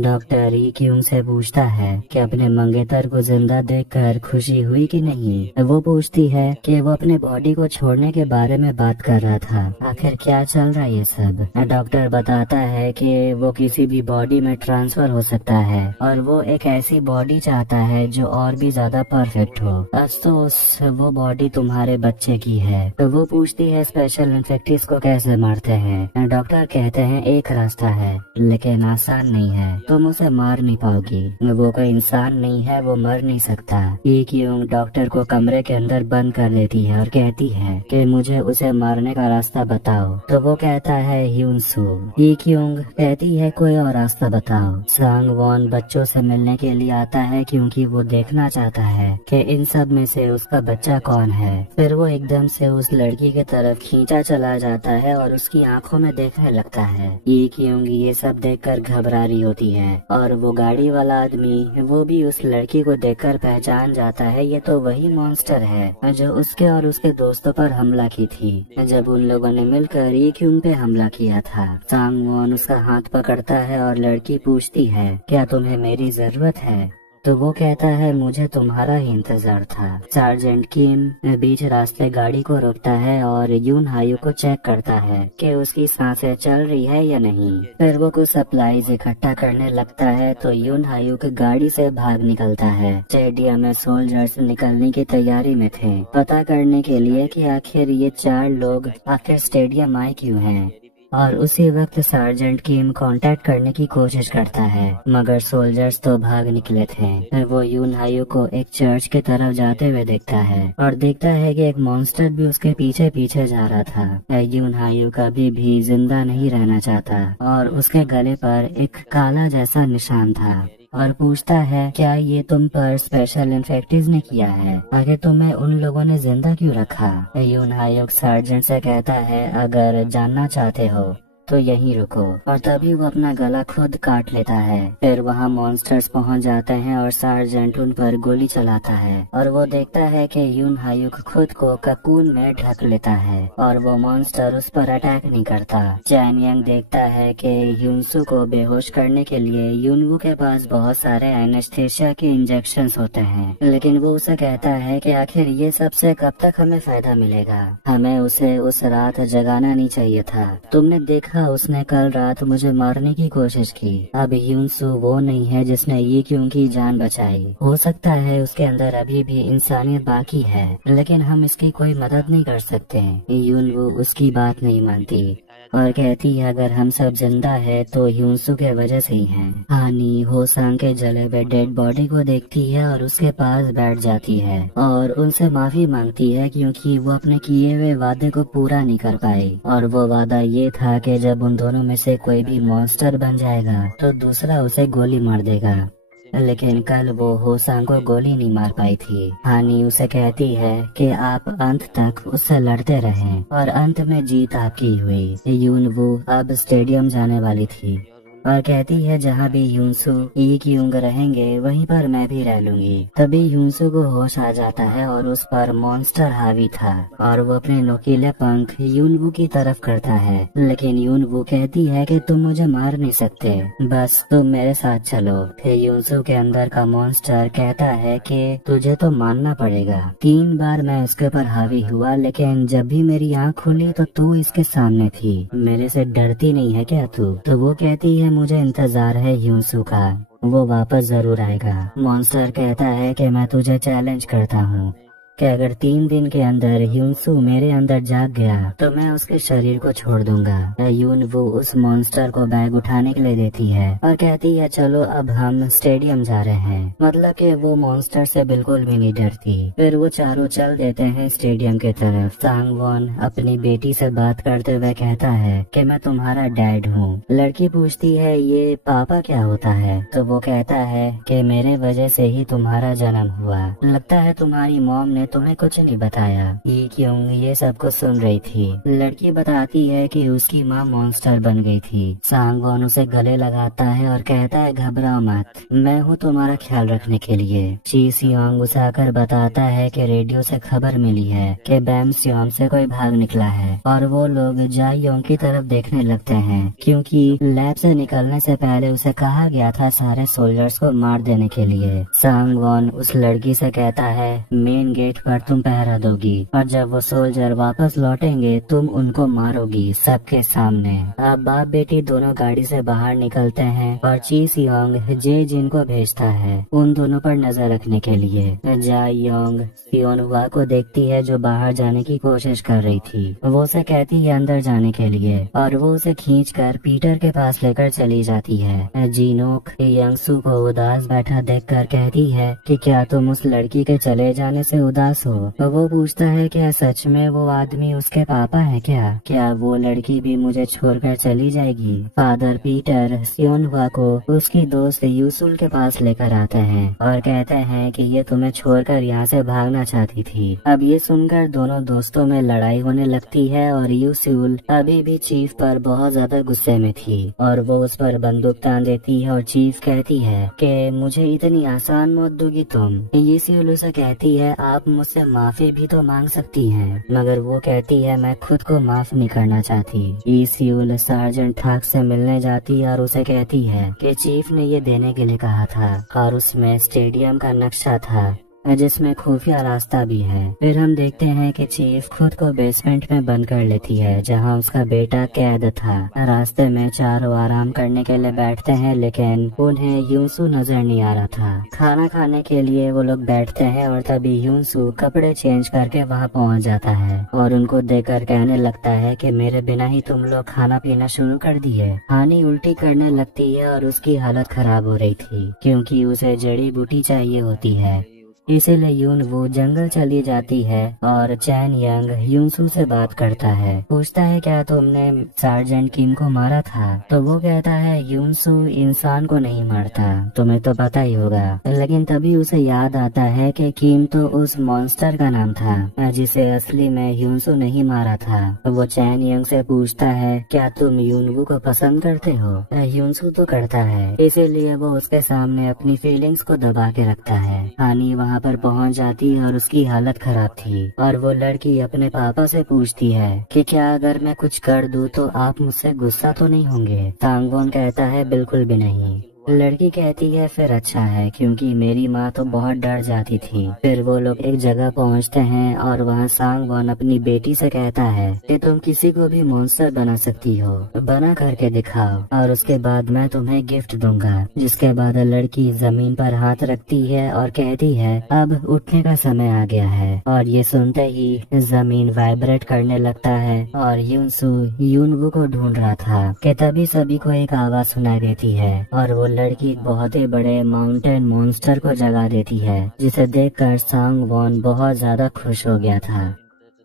डॉक्टर ई क्यूंग से पूछता है कि अपने मंगेतर को जिंदा देखकर खुशी हुई कि नहीं। वो पूछती है कि वो अपने बॉडी को छोड़ने के बारे में बात कर रहा था, आखिर क्या चल रहा है ये सब। डॉक्टर बताता है कि वो किसी भी बॉडी में ट्रांसफर हो सकता है और वो एक ऐसी बॉडी चाहता है जो और भी ज्यादा परफेक्ट हो। अफसोस वो बॉडी तुम्हारे बच्चे की है। तो वो पूछती है स्पेशल इन्फेक्टिस को कैसे मारते हैं। डॉक्टर कहते हैं एक रास्ता है लेकिन आसान नहीं है, तुम उसे मार नहीं पाओगी। वो कोई इंसान नहीं है, वो मर नहीं सकता। ई क्यूंग डॉक्टर को कमरे के अंदर बंद कर लेती है और कहती है कि मुझे उसे मारने का रास्ता बताओ। तो वो कहता है ह्यून सू। ई क्यूंग कहती है कोई और रास्ता बताओ। सांग वॉन बच्चों से मिलने के लिए आता है क्योंकि वो देखना चाहता है कि इन सब में से उसका बच्चा कौन है। फिर वो एकदम से उस लड़की की तरफ खींचा चला जाता है और उसकी आंखों में देखने लगता है। ई क्यूंग ये सब देखकर घबरा रही होती है और वो गाड़ी वाला आदमी वो भी उस लड़की को देखकर पहचान जाता है ये तो वही मॉन्स्टर है जो उसके और उसके दोस्तों पर हमला की थी जब उन लोगों ने मिलकर ई क्यूंग पे हमला किया था। सांग वॉन उसका हाथ पकड़ता है और लड़की पूछती है क्या तुम्हें मेरी जरूरत है। तो वो कहता है मुझे तुम्हारा ही इंतजार था। सार्जेंट किम बीच रास्ते गाड़ी को रोकता है और यून हायू को चेक करता है कि उसकी सांसें चल रही है या नहीं। फिर वो कुछ सप्लाईज इकट्ठा करने लगता है तो यून हायू की गाड़ी से भाग निकलता है। स्टेडियम में सोल्जर्स निकलने की तैयारी में थे पता करने के लिए कि आखिर ये 4 लोग आखिर स्टेडियम आए क्यों हैं। और उसी वक्त सार्जेंट किम कांटेक्ट करने की कोशिश करता है मगर सोल्जर्स तो भाग निकले थे। वो यून हायू को एक चर्च की तरफ जाते हुए देखता है और देखता है कि एक मॉन्स्टर भी उसके पीछे पीछे जा रहा था। यून हायू कभी भी जिंदा नहीं रहना चाहता और उसके गले पर एक काला जैसा निशान था और पूछता है क्या ये तुम पर स्पेशल इन्फेक्टिव ने किया है, आगे तुम्हें उन लोगों ने जिंदा क्यों रखा। यून हायू सार्जेंट से कहता है अगर जानना चाहते हो तो यहीं रुको और तभी वो अपना गला खुद काट लेता है। फिर वहाँ मॉन्स्टर्स पहुँच जाते हैं और सार्जेंट उन पर गोली चलाता है और वो देखता है कि यून हायू खुद को ककून में ढक लेता है और वो मॉन्स्टर उस पर अटैक नहीं करता। चैन यंग देखता है कि यूनसू को बेहोश करने के लिए यूनवू के पास बहुत सारे एनेस्थेसिया के इंजेक्शंस होते हैं लेकिन वो उसे कहता है कि आखिर ये सबसे कब तक हमें फायदा मिलेगा, हमें उसे उस रात जगाना नहीं चाहिए था। तुमने देखा उसने कल रात मुझे मारने की कोशिश की। अब यूनसू वो नहीं है जिसने ये क्यों की जान बचाई। हो सकता है उसके अंदर अभी भी इंसानियत बाकी है लेकिन हम इसकी कोई मदद नहीं कर सकते। यूनवू उसकी बात नहीं मानती और कहती है अगर हम सब जिंदा है तो यूनसू के वजह से ही है। हानी होसांग के जले हुए डेड बॉडी को देखती है और उसके पास बैठ जाती है और उनसे माफी मांगती है क्योंकि वो अपने किए हुए वादे को पूरा नहीं कर पाई और वो वादा ये था कि जब उन दोनों में से कोई भी मॉन्स्टर बन जाएगा तो दूसरा उसे गोली मार देगा। लेकिन कल वो होसांग को गोली नहीं मार पाई थी। हानी उसे कहती है कि आप अंत तक उससे लड़ते रहें और अंत में जीत आपकी हुई। यूनवू अब स्टेडियम जाने वाली थी और कहती है जहाँ भी यूनसू ई क्यूंग रहेंगे वहीं पर मैं भी रह लूंगी। तभी यूनसू को होश आ जाता है और उस पर मॉन्स्टर हावी था और वो अपने नुकीले पंख यूनवू की तरफ करता है लेकिन यूनवू कहती है कि तुम मुझे मार नहीं सकते, बस तुम मेरे साथ चलो। फिर यूनसू के अंदर का मॉन्स्टर कहता है कि तुझे तो मानना पड़ेगा। 3 बार मैं उसके ऊपर हावी हुआ लेकिन जब भी मेरी आँख खुली तो तू इसके सामने थी, मेरे से डरती नहीं है क्या तू। तो वो कहती है मुझे इंतजार है यूनसू का, वो वापस जरूर आएगा। मॉन्स्टर कहता है कि मैं तुझे चैलेंज करता हूँ कि अगर 3 दिन के अंदर यूनसू मेरे अंदर जाग गया तो मैं उसके शरीर को छोड़ दूंगा। यून वो उस मॉन्स्टर को बैग उठाने के लिए देती है और कहती है चलो अब हम स्टेडियम जा रहे हैं। मतलब कि वो मॉन्स्टर से बिल्कुल भी नहीं डरती। फिर वो चारों चल देते हैं स्टेडियम की तरफ। सांगवॉन अपनी बेटी से बात करते हुए कहता है कि मैं तुम्हारा डैड हूँ। लड़की पूछती है ये पापा क्या होता है, तो वो कहता है कि मेरे वजह से ही तुम्हारा जन्म हुआ। लगता है तुम्हारी मॉम ने तुम्हें कुछ नहीं बताया। ये क्यों ये सब कुछ सुन रही थी। लड़की बताती है कि उसकी माँ मॉन्स्टर बन गई थी। सांगवॉन उसे गले लगाता है और कहता है घबराओ मत, मैं हूँ तुम्हारा ख्याल रखने के लिए। ची सियोंग उसे आकर बताता है कि रेडियो से खबर मिली है कि बैम सियोंग से कोई भाग निकला है और वो लोग जाई योंग की तरफ देखने लगते हैं क्योंकि लैब से निकलने से पहले उसे कहा गया था सारे सोल्जर्स को मार देने के लिए। सांगवॉन उस लड़की से कहता है मेन गेट पर तुम पहरा दोगी और जब वो सोल्जर वापस लौटेंगे तुम उनको मारोगी सबके सामने। अब बाप बेटी दोनों गाड़ी से बाहर निकलते हैं और ची सियोंग जे जिन को भेजता है उन दोनों पर नजर रखने के लिए। जाई योंग सियोनहुआ को देखती है जो बाहर जाने की कोशिश कर रही थी। वो उसे कहती है अंदर जाने के लिए और वो उसे खींचकर पीटर के पास लेकर चली जाती है। जीनोक यंगसू को उदास बैठा देखकर कहती है कि क्या तुम उस लड़की के चले जाने से उदास हो। वो पूछता है क्या सच में वो आदमी उसके पापा है क्या वो लड़की भी मुझे छोड़कर चली जाएगी। फादर पीटर सियोनहुआ को उसकी दोस्त यूसुल के पास लेकर आते हैं और कहते हैं कि ये तुम्हें छोड़कर यहाँ से भागना चाहती थी। अब ये सुनकर दोनों दोस्तों में लड़ाई होने लगती है और यूसुल अभी भी चीफ पर बहुत ज्यादा गुस्से में थी और वो उस पर बंदूक तान देती है और चीफ कहती है कि मुझे इतनी आसान मौत दोगी तुम। यूसुल उसे कहती है आप मुझसे माफी भी तो मांग सकती हैं, मगर वो कहती है मैं खुद को माफ नहीं करना चाहती। यूसुल सार्जेंट थाक से मिलने जाती है और उसे कहती है कि चीफ ने ये देने के लिए कहा था और उसमें स्टेडियम का नक्शा था जिसमें खुफिया रास्ता भी है। फिर हम देखते हैं कि चीफ खुद को बेसमेंट में बंद कर लेती है जहां उसका बेटा कैद था। रास्ते में चारों आराम करने के लिए बैठते हैं लेकिन उन्हें यूनसू नजर नहीं आ रहा था। खाना खाने के लिए वो लोग बैठते हैं और तभी यूनसू कपड़े चेंज करके वहां पहुंच जाता है और उनको देखकर कहने लगता है कि मेरे बिना ही तुम लोग खाना पीना शुरू कर दिए। हानी उल्टी करने लगती है और उसकी हालत खराब हो रही थी क्योंकि उसे जड़ी बूटी चाहिए होती है। इसीलिए यून वो जंगल चली जाती है और चैन यंग यूनसू से बात करता है। पूछता है क्या तुमने सार्जेंट किम को मारा था, तो वो कहता है यूनसू इंसान को नहीं मारता, तुम्हें तो पता ही होगा। लेकिन तभी उसे याद आता है कि किम तो उस मॉन्स्टर का नाम था जिसे असली में यूनसू नहीं मारा था। वो चैन यंग से पूछता है क्या तुम यूनवू को पसंद करते हो। यूनसू तो करता है, इसीलिए वो उसके सामने अपनी फीलिंग्स को दबा के रखता है। हानी वहाँ पर पहुंच जाती है और उसकी हालत खराब थी और वो लड़की अपने पापा से पूछती है कि क्या अगर मैं कुछ कर दूं तो आप मुझसे गुस्सा तो नहीं होंगे। सांगवॉन कहता है बिल्कुल भी नहीं। लड़की कहती है फिर अच्छा है क्योंकि मेरी माँ तो बहुत डर जाती थी। फिर वो लोग एक जगह पहुँचते हैं और वहाँ सांगवॉन अपनी बेटी से कहता है कि तुम किसी को भी मॉन्स्टर बना सकती हो, बना करके दिखाओ और उसके बाद मैं तुम्हें गिफ्ट दूंगा। जिसके बाद लड़की जमीन पर हाथ रखती है और कहती है अब उठने का समय आ गया है और ये सुनते ही जमीन वाइब्रेट करने लगता है और यूनसू यूनवू को ढूंढ रहा था कि तभी सभी को एक आवाज सुनाई देती है और वो लड़की बहुत ही बड़े माउंटेन मॉन्स्टर को जगा देती है जिसे देखकर सांगवॉन बहुत ज्यादा खुश हो गया था।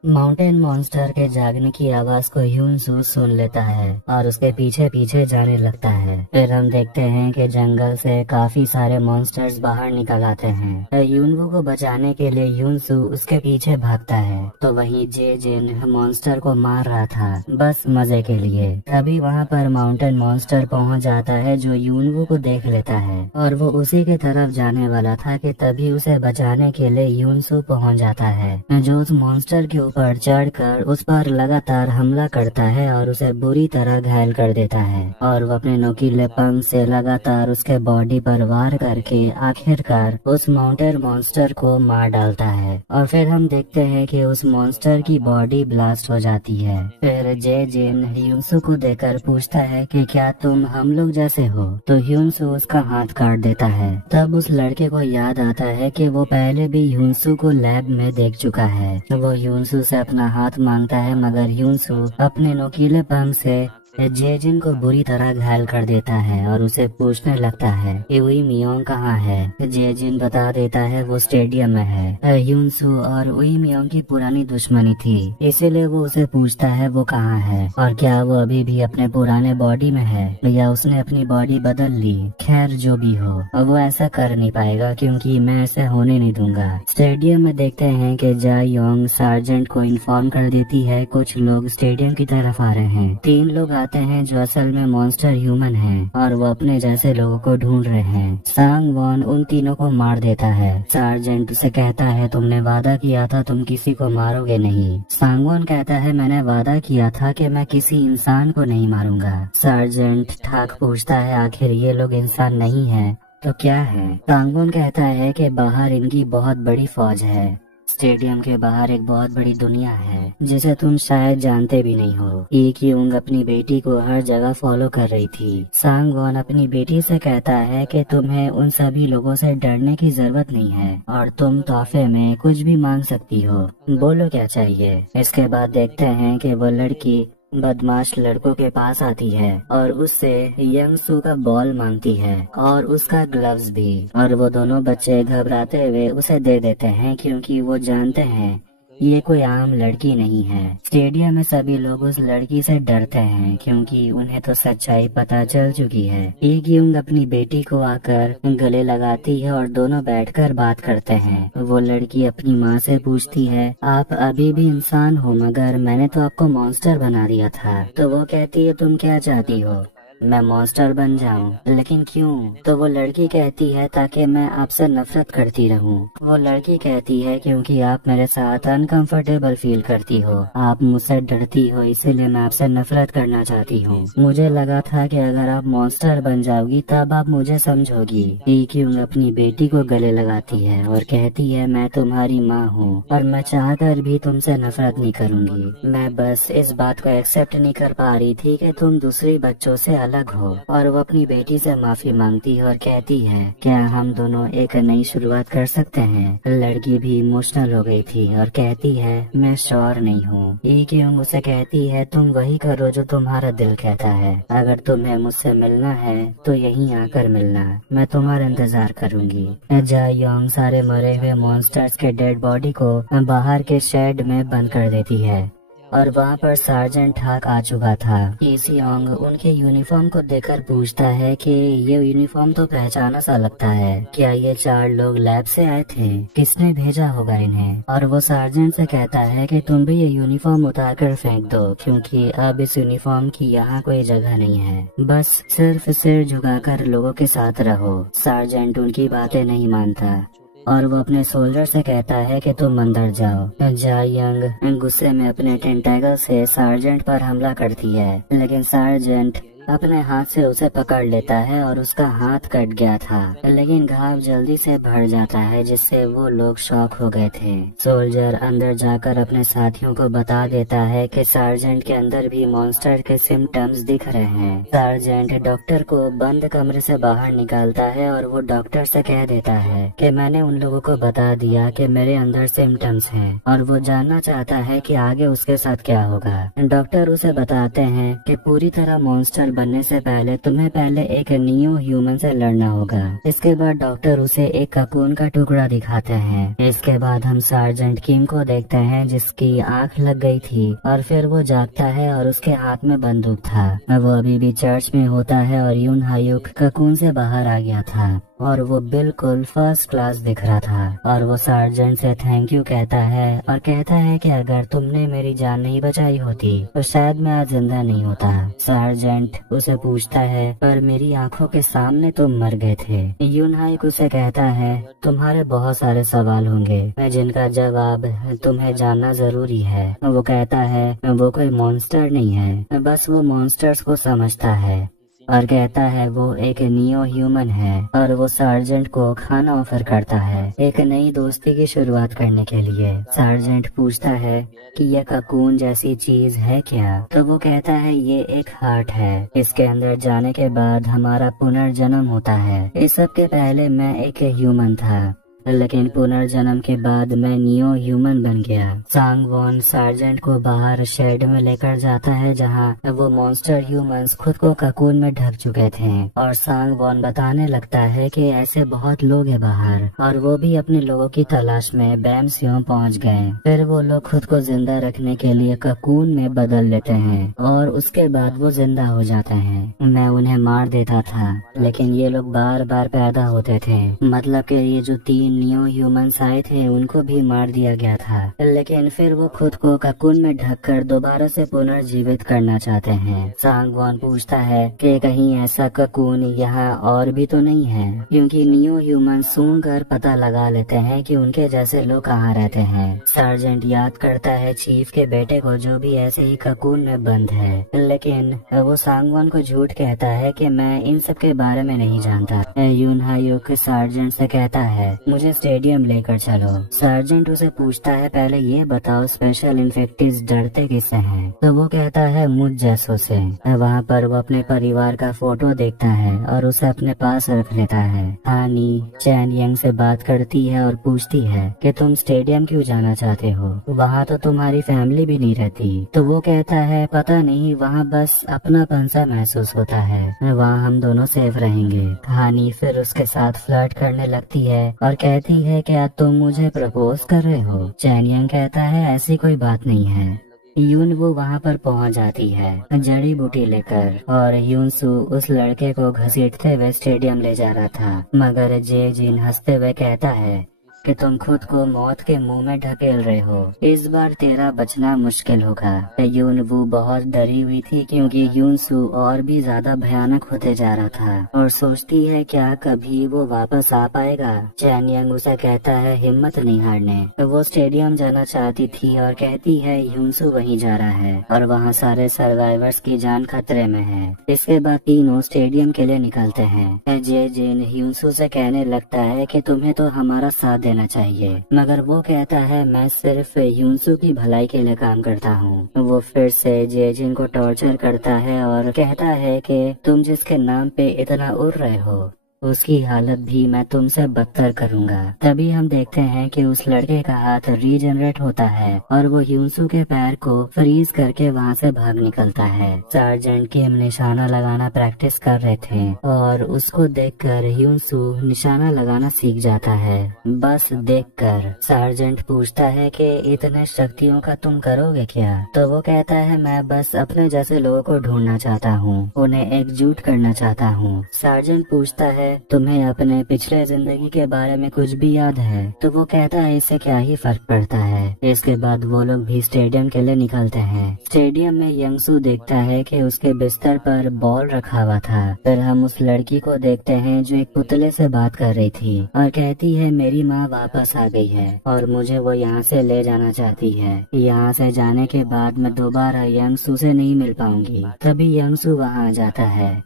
माउंटेन मॉन्स्टर के जागने की आवाज को यूनसू सुन लेता है और उसके पीछे पीछे जाने लगता है। फिर हम देखते हैं कि जंगल से काफी सारे मॉन्स्टर्स बाहर निकल आते हैं। यूनवू को बचाने के लिए यूनसू उसके पीछे भागता है तो वहीं जे जिन मॉन्स्टर को मार रहा था बस मजे के लिए। तभी वहाँ पर माउंटेन मॉन्स्टर पहुँच जाता है जो यूनवू को देख लेता है और वो उसी के तरफ जाने वाला था कि तभी उसे बचाने के लिए यूनसू पहुँच जाता है जो उस मॉन्स्टर के पर चढ़कर उस पर लगातार हमला करता है और उसे बुरी तरह घायल कर देता है और वो अपने नुकीले पंख से लगातार उसके बॉडी पर वार करके आखिरकार उस माउंटेड मॉन्स्टर को मार डालता है। और फिर हम देखते हैं कि उस मॉन्स्टर की बॉडी ब्लास्ट हो जाती है। फिर जे जिन ह्यूनसू को देखकर पूछता है कि क्या तुम हम लोग जैसे हो, तो ह्यूनसू उसका हाथ काट देता है। तब उस लड़के को याद आता है कि वो पहले भी ह्यूनसू को लैब में देख चुका है। वो ह्यूनसू से अपना हाथ मांगता है, मगर ह्यूनसू अपने नुकीले पंख से जेजिन को बुरी तरह घायल कर देता है और उसे पूछने लगता है कि उई मियोंग कहाँ है। जेजिन बता देता है वो स्टेडियम में है। ह्यूनसू और उई मियोंग की पुरानी दुश्मनी थी, इसीलिए वो उसे पूछता है वो कहाँ है और क्या वो अभी भी अपने पुराने बॉडी में है या उसने अपनी बॉडी बदल ली। खैर जो भी हो, वो ऐसा कर नहीं पाएगा क्योंकि मैं ऐसे होने नहीं दूंगा। स्टेडियम में देखते हैं कि जा योंग सार्जेंट को इन्फॉर्म कर देती है कुछ लोग स्टेडियम की तरफ आ रहे हैं। 3 लोग आते हैं जो असल में मॉन्स्टर ह्यूमन हैं और वो अपने जैसे लोगों को ढूंढ रहे हैं। सांग वॉन उन तीनों को मार देता है। सार्जेंट उसे कहता है तुमने वादा किया था तुम किसी को मारोगे नहीं। सांग वॉन कहता है मैंने वादा किया था कि मैं किसी इंसान को नहीं मारूंगा। सार्जेंट ठाक पूछता है आखिर ये लोग इंसान नहीं है तो क्या है। सांग वॉन कहता है कि बाहर इनकी बहुत बड़ी फौज है। स्टेडियम के बाहर एक बहुत बड़ी दुनिया है जिसे तुम शायद जानते भी नहीं हो। ई क्यूंग अपनी बेटी को हर जगह फॉलो कर रही थी। सांग वॉन अपनी बेटी से कहता है कि तुम्हें उन सभी लोगों से डरने की जरूरत नहीं है और तुम तोहफे में कुछ भी मांग सकती हो, बोलो क्या चाहिए। इसके बाद देखते हैं कि वो लड़की बदमाश लड़कों के पास आती है और उससे यंगसू का बॉल मांगती है और उसका ग्लव्स भी, और वो दोनों बच्चे घबराते हुए उसे दे देते हैं क्योंकि वो जानते हैं ये कोई आम लड़की नहीं है। स्टेडियम में सभी लोग उस लड़की से डरते हैं क्योंकि उन्हें तो सच्चाई पता चल चुकी है। ई क्यूंग अपनी बेटी को आकर गले लगाती है और दोनों बैठकर बात करते हैं। वो लड़की अपनी माँ से पूछती है आप अभी भी इंसान हो मगर मैंने तो आपको मॉन्स्टर बना दिया था। तो वो कहती है तुम क्या चाहती हो, मैं मॉन्स्टर बन जाऊं, लेकिन क्यों। तो वो लड़की कहती है ताकि मैं आपसे नफरत करती रहूं। वो लड़की कहती है क्योंकि आप मेरे साथ अनकंफर्टेबल फील करती हो, आप मुझसे डरती हो, इसीलिए मैं आपसे नफरत करना चाहती हूँ। मुझे लगा था कि अगर आप मॉन्स्टर बन जाओगी तब आप मुझे समझोगी। ई क्यूंग अपनी बेटी को गले लगाती है और कहती है मैं तुम्हारी माँ हूँ और मैं चाहकर भी तुमसे नफरत नहीं करूँगी। मैं बस इस बात को एक्सेप्ट नहीं कर पा रही थी कि तुम दूसरे बच्चों से अलग हो। और वो अपनी बेटी से माफी मांगती है और कहती है क्या हम दोनों एक नई शुरुआत कर सकते हैं। लड़की भी इमोशनल हो गई थी और कहती है मैं श्योर नहीं हूँ। ई क्यूंग उसे कहती है तुम वही करो जो तुम्हारा दिल कहता है, अगर तुम्हें मुझसे मिलना है तो यहीं आकर मिलना, मैं तुम्हारा इंतजार करूंगी। जा योंग सारे मरे हुए मॉन्स्टर्स के डेड बॉडी को बाहर के शेड में बंद कर देती है और वहाँ पर सार्जेंट ठाक आ चुका था। ई सियोंग उनके यूनिफॉर्म को देखकर पूछता है कि ये यूनिफॉर्म तो पहचाना सा लगता है, क्या ये 4 लोग लैब से आए थे, किसने भेजा होगा इन्हें। और वो सार्जेंट से कहता है कि तुम भी ये यूनिफॉर्म उतार कर फेंक दो क्योंकि अब इस यूनिफॉर्म की यहाँ कोई जगह नहीं है, बस सिर्फ सिर झुकाकर लोगों के साथ रहो। सार्जेंट उनकी बातें नहीं मानता और वो अपने सोल्जर से कहता है कि तुम अंदर जाओ। जा यंग गुस्से में अपने टेंटाकल से सार्जेंट पर हमला करती है, लेकिन सार्जेंट अपने हाथ से उसे पकड़ लेता है और उसका हाथ कट गया था, लेकिन घाव जल्दी से भर जाता है जिससे वो लोग शॉक हो गए थे। सोल्जर अंदर जाकर अपने साथियों को बता देता है कि सार्जेंट के अंदर भी मॉन्स्टर के सिम्टम्स दिख रहे हैं। सार्जेंट डॉक्टर को बंद कमरे से बाहर निकालता है और वो डॉक्टर से कह देता है कि मैंने उन लोगों को बता दिया कि मेरे अंदर सिम्टम्स हैं और वो जानना चाहता है कि आगे उसके साथ क्या होगा। डॉक्टर उसे बताते हैं कि पूरी तरह मॉन्स्टर बनने से पहले तुम्हें पहले एक न्यू ह्यूमन से लड़ना होगा। इसके बाद डॉक्टर उसे एक ककून का टुकड़ा दिखाते हैं। इसके बाद हम सार्जेंट किम को देखते हैं जिसकी आंख लग गई थी और फिर वो जागता है और उसके हाथ में बंदूक था। वो अभी भी चर्च में होता है और यून हायुक ककून से बाहर आ गया था और वो बिल्कुल फर्स्ट क्लास दिख रहा था और वो सार्जेंट से थैंक यू कहता है और कहता है कि अगर तुमने मेरी जान नहीं बचाई होती तो शायद मैं आज जिंदा नहीं होता। सार्जेंट उसे पूछता है पर मेरी आंखों के सामने तुम मर गए थे। यून हाइक उसे कहता है तुम्हारे बहुत सारे सवाल होंगे जिनका जवाब तुम्हें जानना जरूरी है। वो कहता है वो कोई मॉन्स्टर नहीं है, बस वो मॉन्स्टर्स को समझता है और कहता है वो एक नियो ह्यूमन है और वो सार्जेंट को खाना ऑफर करता है एक नई दोस्ती की शुरुआत करने के लिए। सार्जेंट पूछता है कि यह ककून जैसी चीज है क्या, तो वो कहता है ये एक हार्ट है, इसके अंदर जाने के बाद हमारा पुनर्जन्म होता है। इस सब के पहले मैं एक ह्यूमन था, लेकिन पुनर्जन्म के बाद मैं नियो ह्यूमन बन गया। सांग वॉन सार्जेंट को बाहर शेड में लेकर जाता है जहां वो मॉन्स्टर ह्यूमंस खुद को ककून में ढक चुके थे और सांग वॉन बताने लगता है कि ऐसे बहुत लोग हैं बाहर और वो भी अपने लोगों की तलाश में बैम्सियों पहुंच गए। फिर वो लोग खुद को जिंदा रखने के लिए ककून में बदल लेते हैं और उसके बाद वो जिंदा हो जाते हैं। मैं उन्हें मार देता था लेकिन ये लोग बार बार पैदा होते थे, मतलब कि ये जो 3 नियो ह्यूमंस आए थे उनको भी मार दिया गया था, लेकिन फिर वो खुद को ककून में ढककर दोबारा से पुनर्जीवित करना चाहते हैं। सांग वॉन पूछता है कि कहीं ऐसा ककून यहाँ और भी तो नहीं है, क्योंकि नियो ह्यूमन सूंघ कर पता लगा लेते हैं कि उनके जैसे लोग कहाँ रहते हैं। सार्जेंट याद करता है चीफ के बेटे को जो भी ऐसे ही ककून में बंद है, लेकिन वो सांग वॉन को झूठ कहता है कि मैं इन सब के बारे में नहीं जानता। यून हायुक सार्जेंट से कहता है मुझे स्टेडियम लेकर चलो। सार्जेंट उसे पूछता है पहले ये बताओ स्पेशल इन्फेक्टिव्स डरते किससे हैं, तो वो कहता है मुझ जैसों से। वहाँ पर वो अपने परिवार का फोटो देखता है और उसे अपने पास रख लेता है। हानी चैन यंग से बात करती है और पूछती है कि तुम स्टेडियम क्यों जाना चाहते हो, वहाँ तो तुम्हारी फैमिली भी नहीं रहती। तो वो कहता है पता नहीं, वहाँ बस अपनापन सा महसूस होता है, वहाँ हम दोनों सेफ रहेंगे। हानी फिर उसके साथ फ्लर्ट करने लगती है और कहती है क्या तुम मुझे प्रपोज कर रहे हो। चैन यंग कहता है ऐसी कोई बात नहीं है। यून वो वहाँ पर पहुँच जाती है जड़ी बूटी लेकर और यून सू उस लड़के को घसीटते हुए स्टेडियम ले जा रहा था, मगर जे जिन हंसते हुए कहता है कि तुम खुद को मौत के मुंह में ढकेल रहे हो, इस बार तेरा बचना मुश्किल होगा। यून वू बहुत डरी हुई थी क्योंकि यून सू और भी ज्यादा भयानक होते जा रहा था और सोचती है क्या कभी वो वापस आ पाएगा। चैन यंग उसे कहता है हिम्मत नहीं हारने। वो स्टेडियम जाना चाहती थी और कहती है यून सू वहीं जा रहा है और वहाँ सारे सर्वाइवर्स की जान खतरे में है। इसके बाद तीनों स्टेडियम के लिए निकलते हैं। जे जिन यून सू से कहने लगता है कि तुम्हें तो हमारा साथ देना चाहिए, मगर वो कहता है मैं सिर्फ यूनसू की भलाई के लिए काम करता हूँ। वो फिर से जेजिन को टॉर्चर करता है और कहता है कि तुम जिसके नाम पे इतना उड़ रहे हो उसकी हालत भी मैं तुमसे बदतर करूंगा। तभी हम देखते हैं कि उस लड़के का हाथ रीजनरेट होता है और वो यूनसू के पैर को फ्रीज करके वहाँ से भाग निकलता है। सार्जेंट किम निशाना लगाना प्रैक्टिस कर रहे थे और उसको देखकर यूनसू निशाना लगाना सीख जाता है, बस देखकर। सार्जेंट पूछता है कि इतने शक्तियों का तुम करोगे क्या, तो वो कहता है मैं बस अपने जैसे लोगों को ढूंढना चाहता हूँ, उन्हें एकजुट करना चाहता हूँ। सार्जेंट पूछता है तुम्हें अपने पिछले जिंदगी के बारे में कुछ भी याद है, तो वो कहता है इससे क्या ही फर्क पड़ता है। इसके बाद वो लोग भी स्टेडियम के लिए निकलते हैं। स्टेडियम में यंगसू देखता है कि उसके बिस्तर पर बॉल रखा हुआ था। फिर हम उस लड़की को देखते हैं जो एक पुतले से बात कर रही थी और कहती है मेरी माँ वापस आ गई है और मुझे वो यहाँ से ले जाना चाहती है। यहाँ से जाने के बाद मैं दोबारा यंगसू से नहीं मिल पाऊंगी। तभी यंगसू वहाँ आ जाता है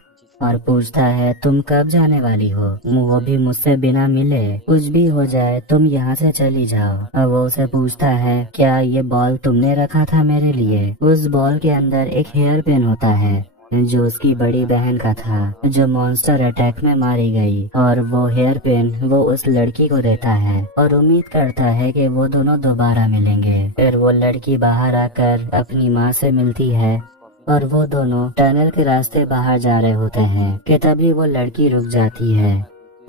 और पूछता है तुम कब जाने वाली हो, वो भी मुझसे बिना मिले, कुछ भी हो जाए तुम यहाँ से चली जाओ। और वो उसे पूछता है क्या ये बॉल तुमने रखा था मेरे लिए। उस बॉल के अंदर एक हेयर पिन होता है जो उसकी बड़ी बहन का था जो मॉन्स्टर अटैक में मारी गई, और वो हेयर पिन वो उस लड़की को देता है और उम्मीद करता है कि वो दोनों दोबारा मिलेंगे। फिर वो लड़की बाहर आकर अपनी माँ से मिलती है और वो दोनों टनल के रास्ते बाहर जा रहे होते हैं कि तभी वो लड़की रुक जाती है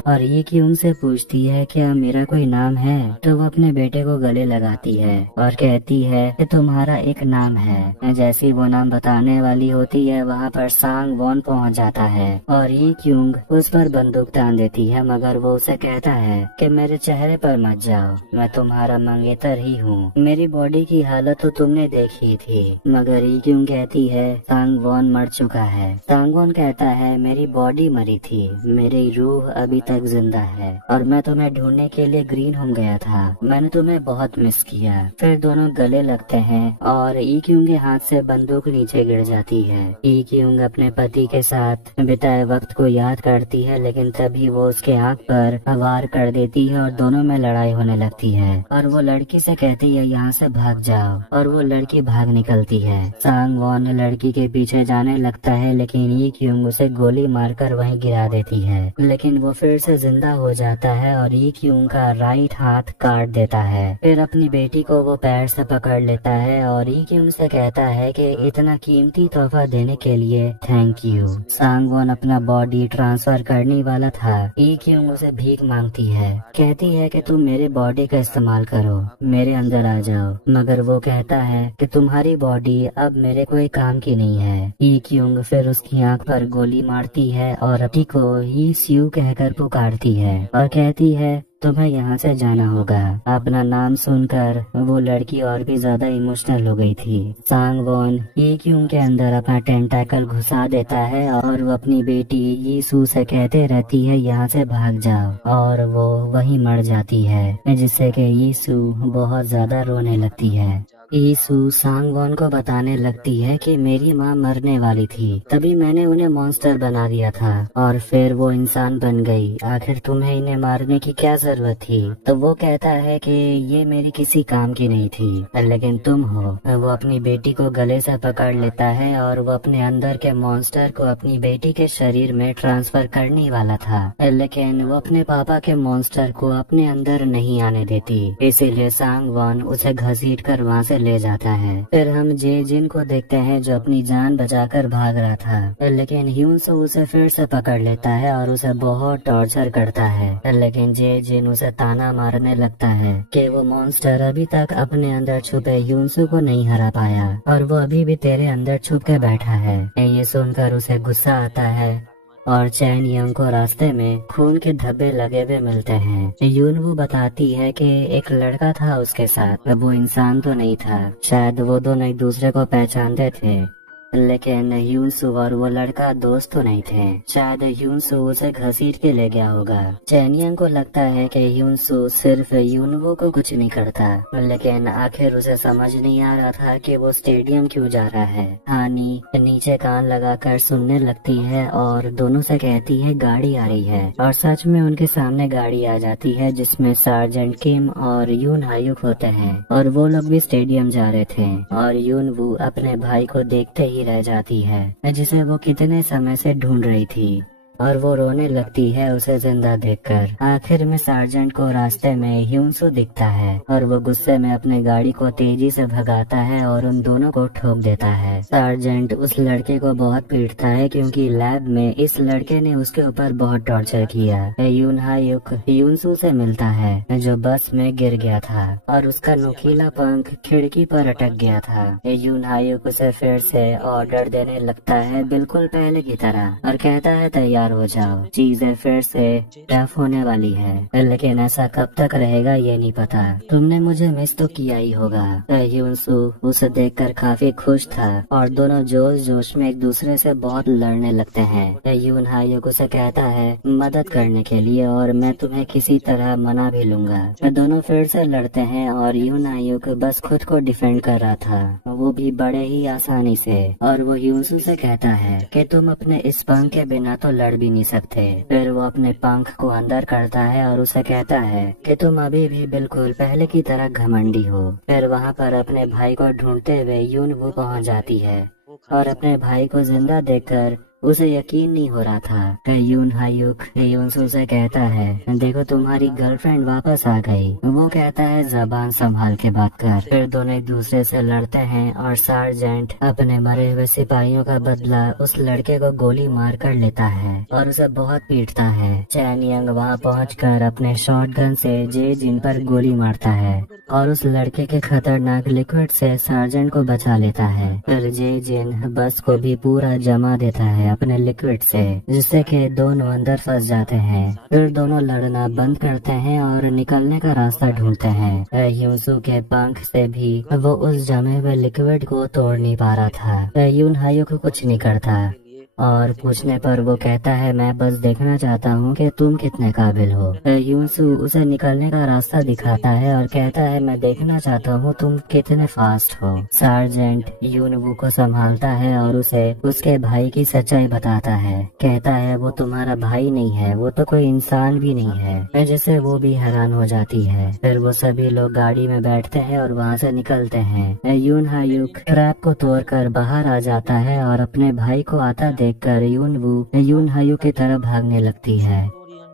और ये कि उनसे पूछती है क्या मेरा कोई नाम है, तो वो अपने बेटे को गले लगाती है और कहती है कि तुम्हारा एक नाम है। जैसी वो नाम बताने वाली होती है वहाँ पर सांग वॉन पहुँच जाता है और ये क्यूंग उस पर बंदूक तान देती है, मगर वो उसे कहता है कि मेरे चेहरे पर मत जाओ, मैं तुम्हारा मंगेतर ही हूँ, मेरी बॉडी की हालत तो तुमने देखी थी। मगर ये क्यूंग कहती है सांग वॉन मर चुका है। सांग वॉन कहता है मेरी बॉडी मरी थी, मेरी रूह अभी तक जिंदा है और मैं तुम्हें ढूंढने के लिए ग्रीन होम गया था, मैंने तुम्हें बहुत मिस किया। फिर दोनों गले लगते हैं और ई क्यूंग के हाथ से बंदूक नीचे गिर जाती है। ई क्यूंग अपने पति के साथ बिताए वक्त को याद करती है, लेकिन तभी वो उसके आंख पर वार कर देती है और दोनों में लड़ाई होने लगती है और वो लड़की से कहती है यहाँ से भाग जाओ, और वो लड़की भाग निकलती है। सांग वॉन लड़की के पीछे जाने लगता है, लेकिन ई क्यूंग उसे गोली मारकर वहीं गिरा देती है, लेकिन वो फिर से जिंदा हो जाता है और ई क्यूंग का राइट हाथ काट देता है। फिर अपनी बेटी को वो पैर से पकड़ लेता है और ई क्यूंग से कहता है कि इतना कीमती तोहफा देने के लिए थैंक यू। सांग वॉन अपना बॉडी ट्रांसफर करने वाला था। ई क्यूंग उसे भीख मांगती है, कहती है कि तुम मेरे बॉडी का इस्तेमाल करो, मेरे अंदर आ जाओ, मगर वो कहता है कि तुम्हारी बॉडी अब मेरे कोई काम की नहीं है। ई क्यूंग फिर उसकी आंख पर गोली मारती है और अपनी को ही स्यू कहकर पुकारती है और कहती है तुम्हें यहाँ से जाना होगा। अपना नाम सुनकर वो लड़की और भी ज्यादा इमोशनल हो गई थी। सांग वॉन ई क्यूंग के अंदर अपना टेंटाकल घुसा देता है और वो अपनी बेटी यीशु से कहते रहती है यहाँ से भाग जाओ, और वो वहीं मर जाती है, जिससे कि यीशु बहुत ज्यादा रोने लगती है। यीशु सांग वॉन को बताने लगती है कि मेरी माँ मरने वाली थी, तभी मैंने उन्हें मॉन्स्टर बना दिया था और फिर वो इंसान बन गई, आखिर तुम्हें इन्हें मारने की क्या जरूरत थी। तो वो कहता है कि ये मेरी किसी काम की नहीं थी, लेकिन तुम हो। वो अपनी बेटी को गले से पकड़ लेता है और वो अपने अंदर के मॉन्स्टर को अपनी बेटी के शरीर में ट्रांसफर करने वाला था, लेकिन वो अपने पापा के मॉन्स्टर को अपने अंदर नहीं आने देती, इसीलिए सांग वॉन उसे घसीट कर वहाँ से ले जाता है। फिर हम जे जिन को देखते हैं जो अपनी जान बचाकर भाग रहा था, लेकिन ह्यूनसो उसे फिर से पकड़ लेता है और उसे बहुत टॉर्चर करता है, लेकिन जे जिन उसे ताना मारने लगता है कि वो मॉन्स्टर अभी तक अपने अंदर छुपे ह्यूनसो को नहीं हरा पाया और वो अभी भी तेरे अंदर छुप के बैठा है। ये सुनकर उसे गुस्सा आता है और चैन यंग को रास्ते में खून के धब्बे लगे हुए मिलते हैं। यूनवू बताती है कि एक लड़का था उसके साथ, वो इंसान तो नहीं था, शायद वो दोनों एक दूसरे को पहचानते थे, लेकिन ह्यूनसू और वो लड़का दोस्त तो नहीं थे, शायद ह्यूनसू उसे घसीट के ले गया होगा। चैनियंग को लगता है कि ह्यूनसू सिर्फ यूनवू को कुछ नहीं करता, लेकिन आखिर उसे समझ नहीं आ रहा था कि वो स्टेडियम क्यों जा रहा है। हानी नीचे कान लगाकर सुनने लगती है और दोनों से कहती है गाड़ी आ रही है, और सच में उनके सामने गाड़ी आ जाती है जिसमें सार्जेंट किम और यून हायुक होते हैं और वो लोग भी स्टेडियम जा रहे थे। और यूनवू अपने भाई को देखते ही रह जाती है, जिसे वो कितने समय से ढूंढ रही थी, और वो रोने लगती है उसे जिंदा देखकर। आखिर में सार्जेंट को रास्ते में ह्यूनसू दिखता है और वो गुस्से में अपने गाड़ी को तेजी से भगाता है और उन दोनों को ठोक देता है। सार्जेंट उस लड़के को बहुत पीटता है क्योंकि लैब में इस लड़के ने उसके ऊपर बहुत टॉर्चर किया। यून हायुक ह्यूनसू से मिलता है जो बस में गिर गया था और उसका नुकीला पंख खिड़की पर अटक गया था। यून हायुक उसे फिर से ऑर्डर देने लगता है बिल्कुल पहले की तरह और कहता है तैयार हो जाओ, चीजें फिर से टफ होने वाली है, लेकिन ऐसा कब तक रहेगा ये नहीं पता, तुमने मुझे मिस तो किया ही होगा। ह्यूनसू उसे देखकर काफी खुश था और दोनों जोश जोश में एक दूसरे से बहुत लड़ने लगते हैं। यून हायुक उसे कहता है मदद करने के लिए और मैं तुम्हें किसी तरह मना भी लूंगा। दोनों फिर से लड़ते हैं और यून हायुक बस खुद को डिफेंड कर रहा था, वो भी बड़े ही आसानी से, और वो ह्यूनसू से कहता है कि तुम अपने इस पंख के बिना तो लड़ भी नहीं सकते। फिर वो अपने पंख को अंदर करता है और उसे कहता है कि तुम अभी भी बिल्कुल पहले की तरह घमंडी हो। फिर वहाँ पर अपने भाई को ढूंढते हुए यूनवू पहुँच जाती है और अपने भाई को जिंदा देखकर उसे यकीन नहीं हो रहा था। यून हायुक यूनसू से कहता है, देखो तुम्हारी गर्लफ्रेंड वापस आ गई। वो कहता है, जबान संभाल के बात कर। फिर दोनों एक दूसरे से लड़ते हैं और सार्जेंट अपने मरे हुए सिपाहियों का बदला उस लड़के को गोली मार कर लेता है और उसे बहुत पीटता है। चैन यंग वहाँ पहुंचकर अपने शॉटगन से जे जिन पर गोली मारता है और उस लड़के के खतरनाक लिक्विड से सार्जेंट को बचा लेता है। फिर जे जिन बस को भी पूरा जमा देता है अपने लिक्विड से, जिससे कि दोनों अंदर फंस जाते हैं। फिर दोनों लड़ना बंद करते हैं और निकलने का रास्ता ढूंढते हैं। यूनसू के पंख से भी वो उस जमे हुए लिक्विड को तोड़ नहीं पा रहा था। यून हायो को कुछ नहीं करता और पूछने पर वो कहता है, मैं बस देखना चाहता हूँ कि तुम कितने काबिल हो। यूनसू उसे निकलने का रास्ता दिखाता है और कहता है, मैं देखना चाहता हूँ तुम कितने फास्ट हो। सार्जेंट यूनवू को संभालता है और उसे उसके भाई की सच्चाई बताता है। कहता है, वो तुम्हारा भाई नहीं है, वो तो कोई इंसान भी नहीं है, जिससे वो भी हैरान हो जाती है। फिर वो सभी लोग गाड़ी में बैठते हैं और वहाँ से निकलते हैं। यून हायुक ट्रैप को तोड़कर बाहर आ जाता है और अपने भाई को आता देखकर यूनवू यून हायु की तरफ भागने लगती है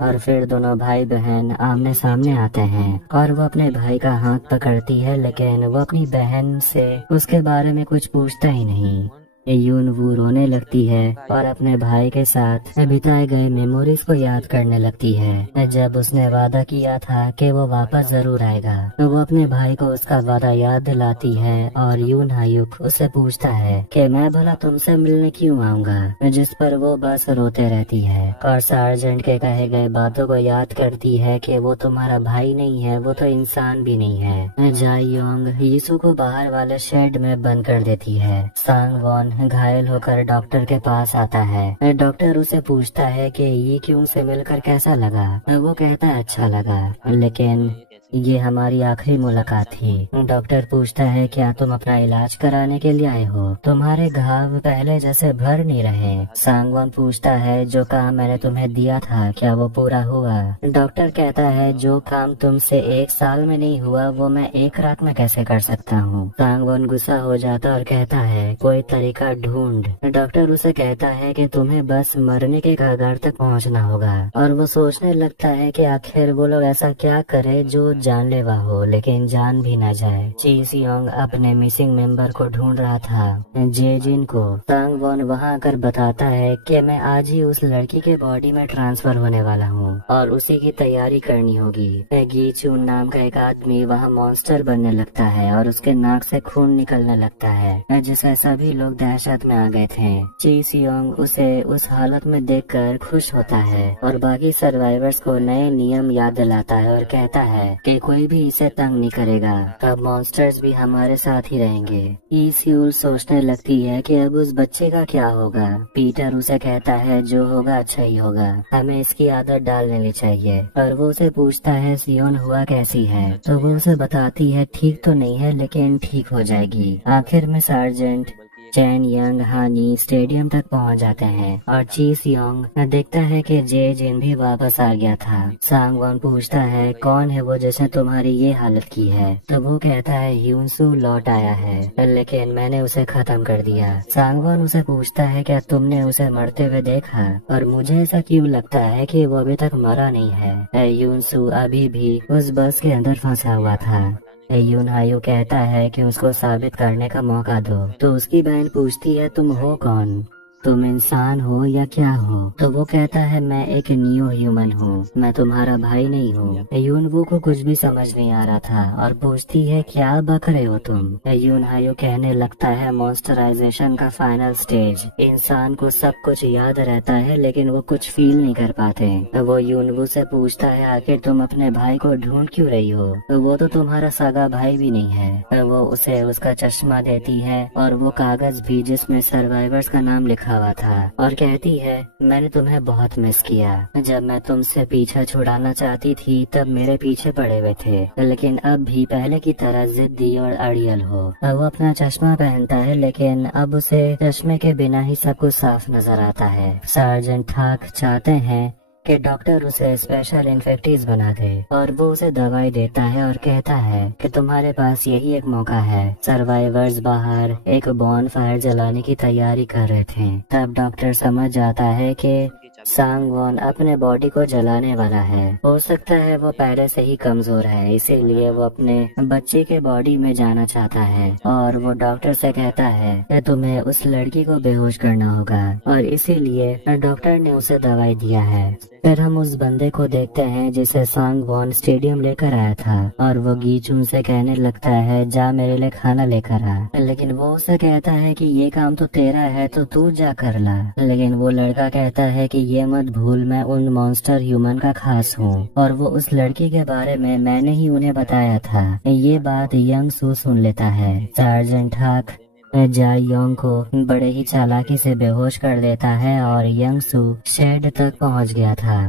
और फिर दोनों भाई बहन आमने सामने आते हैं और वो अपने भाई का हाथ पकड़ती है, लेकिन वो अपनी बहन से उसके बारे में कुछ पूछता ही नहीं। यूनवू रोने लगती है और अपने भाई के साथ बिताए गए मेमोरीज को याद करने लगती है। जब उसने वादा किया था कि वो वापस जरूर आएगा, तो वो अपने भाई को उसका वादा याद दिलाती है और यून हायुक उससे पूछता है कि मैं भला तुमसे मिलने क्यों आऊँगा, जिस पर वो बस रोते रहती है और सार्जेंट के कहे गए बातों को याद करती है कि वो तुम्हारा भाई नहीं है, वो तो इंसान भी नहीं है। जाई योंग यीशु को बाहर वाले शेड में बंद कर देती है। सांग वॉन घायल होकर डॉक्टर के पास आता है। डॉक्टर उसे पूछता है कि ये क्यों से मिलकर कैसा लगा। वो कहता है, अच्छा लगा, लेकिन ये हमारी आखिरी मुलाकात थी। डॉक्टर पूछता है, क्या तुम अपना इलाज कराने के लिए आए हो? तुम्हारे घाव पहले जैसे भर नहीं रहे। सांगवान पूछता है, जो काम मैंने तुम्हें दिया था क्या वो पूरा हुआ? डॉक्टर कहता है, जो काम तुमसे 1 साल में नहीं हुआ वो मैं 1 रात में कैसे कर सकता हूँ। सांगवान गुस्सा हो जाता और कहता है, कोई तरीका ढूंढ। डॉक्टर उसे कहता है कि तुम्हें बस मरने के कगार तक पहुँचना होगा और वो सोचने लगता है कि आखिर वो लोग ऐसा क्या करे जो जानलेवा हो लेकिन जान भी न जाए। ची सियोंग अपने मिसिंग मेंबर को ढूंढ रहा था, जे जिन को। सांग वॉन वहाँ आकर बताता है कि मैं आज ही उस लड़की के बॉडी में ट्रांसफर होने वाला हूँ और उसी की तैयारी करनी होगी। गी चून नाम का एक आदमी वहाँ मॉन्स्टर बनने लगता है और उसके नाक से खून निकलने लगता है, जिससे सभी लोग दहशत में आ गए थे। ची सियोंग उसे उस हालत में देखकर खुश होता है और बाकी सर्वाइवर्स को नए नियम याद दिलाता है और कहता है कि कोई भी इसे तंग नहीं करेगा, अब मॉन्स्टर्स भी हमारे साथ ही रहेंगे। ई सियूल सोचने लगती है कि अब उस बच्चे का क्या होगा। पीटर उसे कहता है, जो होगा अच्छा ही होगा, हमें इसकी आदत डाल लेनी चाहिए। और वो उसे पूछता है, सियोन हुआ कैसी है? तो वो उसे बताती है, ठीक तो नहीं है लेकिन ठीक हो जाएगी। आखिर में सार्जेंट चैन यंग हानी स्टेडियम तक पहुंच जाते हैं और ची सियोंग देखता है कि जे जिन भी वापस आ गया था। सांग वॉन पूछता है, कौन है वो जिसने तुम्हारी ये हालत की है? तो वो कहता है, यूनसू लौट आया है लेकिन मैंने उसे खत्म कर दिया। सांग वॉन उसे पूछता है, क्या तुमने उसे मरते हुए देखा? और मुझे ऐसा क्यों लगता है कि वो अभी तक मरा नहीं है। यूनसू अभी भी उस बस के अंदर फंसा हुआ था। यून हायु कहता है कि उसको साबित करने का मौका दो। तो उसकी बहन पूछती है, तुम हो कौन? तुम इंसान हो या क्या हो? तो वो कहता है, मैं एक न्यू ह्यूमन हूँ, मैं तुम्हारा भाई नहीं हूँ। यूनवू को कुछ भी समझ नहीं आ रहा था और पूछती है, क्या बक रहे हो तुम? यून हायु कहने लगता है, मॉन्स्टराइजेशन का फाइनल स्टेज, इंसान को सब कुछ याद रहता है लेकिन वो कुछ फील नहीं कर पाते। वो यूनवू से पूछता है, आखिर तुम अपने भाई को ढूंढ क्यों रही हो? वो तो तुम्हारा सगा भाई भी नहीं है। वो उसे उसका चश्मा देती है और वो कागज भी जिसमें सर्वाइवर्स का नाम लिखा हुआ था और कहती है, मैंने तुम्हें बहुत मिस किया। जब मैं तुमसे पीछा छुड़ाना चाहती थी तब मेरे पीछे पड़े हुए थे, लेकिन अब भी पहले की तरह जिद्दी और अड़ियल हो। वो अपना चश्मा पहनता है लेकिन अब उसे चश्मे के बिना ही सब कुछ साफ नजर आता है। सार्जेंट ठाक चाहते हैं कि डॉक्टर उसे स्पेशल इन्फेक्टिव बना दे और वो उसे दवाई देता है और कहता है कि तुम्हारे पास यही एक मौका है। सर्वाइवर्स बाहर एक बॉन फायर जलाने की तैयारी कर रहे थे। तब डॉक्टर समझ जाता है कि सांगवॉन अपने बॉडी को जलाने वाला है। हो सकता है वो पहले से ही कमजोर है, इसीलिए वो अपने बच्चे के बॉडी में जाना चाहता है और वो डॉक्टर से कहता है कि तुम्हें उस लड़की को बेहोश करना होगा और इसीलिए डॉक्टर ने उसे दवाई दिया है। फिर हम उस बंदे को देखते हैं जिसे सांगवॉन स्टेडियम लेकर आया था और वो गीचून से कहने लगता है जा मेरे लिए खाना लेकर आ, लेकिन वो उसे कहता है कि ये काम तो तेरा है तो तू जा कर ला। लेकिन वो लड़का कहता है कि ये मत भूल मैं उन मॉन्स्टर ह्यूमन का खास हूँ और वो उस लड़की के बारे में मैंने ही उन्हें बताया था। ये बात यंग सू सुन लेता है। सार्जेंट हाक जाई योंग को बड़े ही चालाकी से बेहोश कर देता है और यंग सू शेड तक पहुंच गया था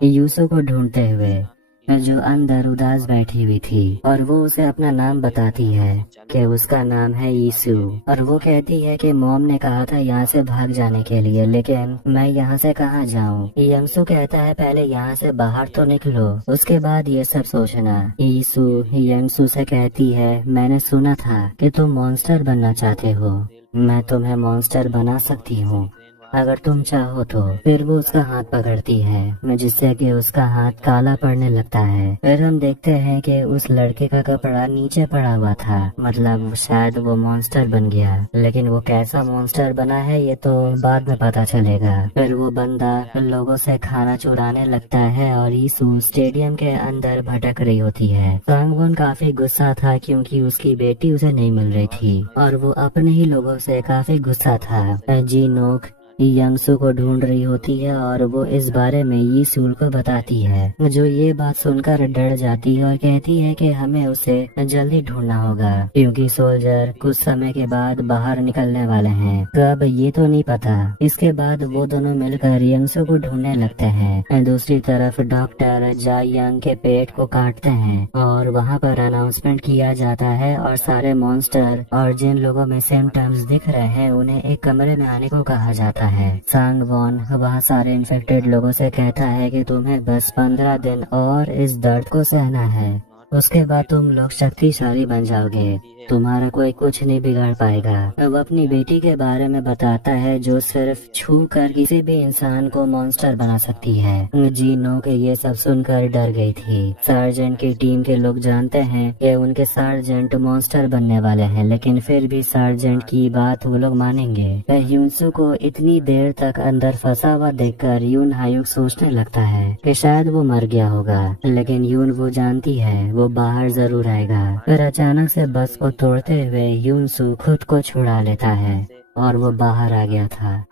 यूसू को ढूंढते हुए, जो अंदर उदास बैठी हुई थी और वो उसे अपना नाम बताती है कि उसका नाम है यीशु और वो कहती है कि मॉम ने कहा था यहाँ से भाग जाने के लिए, लेकिन मैं यहाँ से कहाँ जाऊँ। यंगसू कहता है पहले यहाँ से बाहर तो निकलो, उसके बाद ये सब सोचना। यीशु यंगसू से कहती है मैंने सुना था कि तुम मॉन्स्टर बनना चाहते हो, मैं तुम्हें मॉन्स्टर बना सकती हूँ अगर तुम चाहो तो। फिर वो उसका हाथ पकड़ती है जिससे कि उसका हाथ काला पड़ने लगता है। फिर हम देखते हैं कि उस लड़के का कपड़ा नीचे पड़ा हुआ था, मतलब शायद वो मॉन्स्टर बन गया, लेकिन वो कैसा मॉन्स्टर बना है ये तो बाद में पता चलेगा। फिर वो बंदा लोगों से खाना चुराने लगता है और यीशु स्टेडियम के अंदर भटक रही होती है। सांगवॉन काफी गुस्सा था क्योंकि उसकी बेटी उसे नहीं मिल रही थी और वो अपने ही लोगों से काफी गुस्सा था। जी नोक यंगसू को ढूंढ रही होती है और वो इस बारे में यीसूल को बताती है, जो ये बात सुनकर डर जाती है और कहती है कि हमें उसे जल्दी ढूंढना होगा क्योंकि सोल्जर कुछ समय के बाद बाहर निकलने वाले हैं, कब ये तो नहीं पता। इसके बाद वो दोनों मिलकर यंगसू को ढूंढने लगते हैं। दूसरी तरफ डॉक्टर जाई यंग के पेट को काटते हैं और वहाँ पर अनाउंसमेंट किया जाता है और सारे मॉन्स्टर और जिन लोगों में सिम्टम्स दिख रहे हैं उन्हें एक कमरे में आने को कहा जाता है। सांगवॉन वहाँ सारे इन्फेक्टेड लोगों से कहता है कि तुम्हें बस 15 दिन और इस दर्द को सहना है, उसके बाद तुम लोग शक्तिशाली बन जाओगे, तुम्हारा कोई कुछ नहीं बिगाड़ पाएगा। वो अपनी बेटी के बारे में बताता है जो सिर्फ छू कर किसी भी इंसान को मॉन्स्टर बना सकती है। जीनो के ये सब सुनकर डर गई थी। सार्जेंट की टीम के लोग जानते हैं कि उनके सार्जेंट मॉन्स्टर बनने वाले हैं, लेकिन फिर भी सार्जेंट की बात वो लोग मानेंगे। यूनसू को इतनी देर तक अंदर फंसा हुआ देखकर यून हायुक सोचने लगता है कि शायद वो मर गया होगा, लेकिन यून वो जानती है वो बाहर जरूर आएगा। फिर अचानक से बस को तोड़ते हुए यूनसू खुद को छुड़ा लेता है और वो बाहर आ गया था।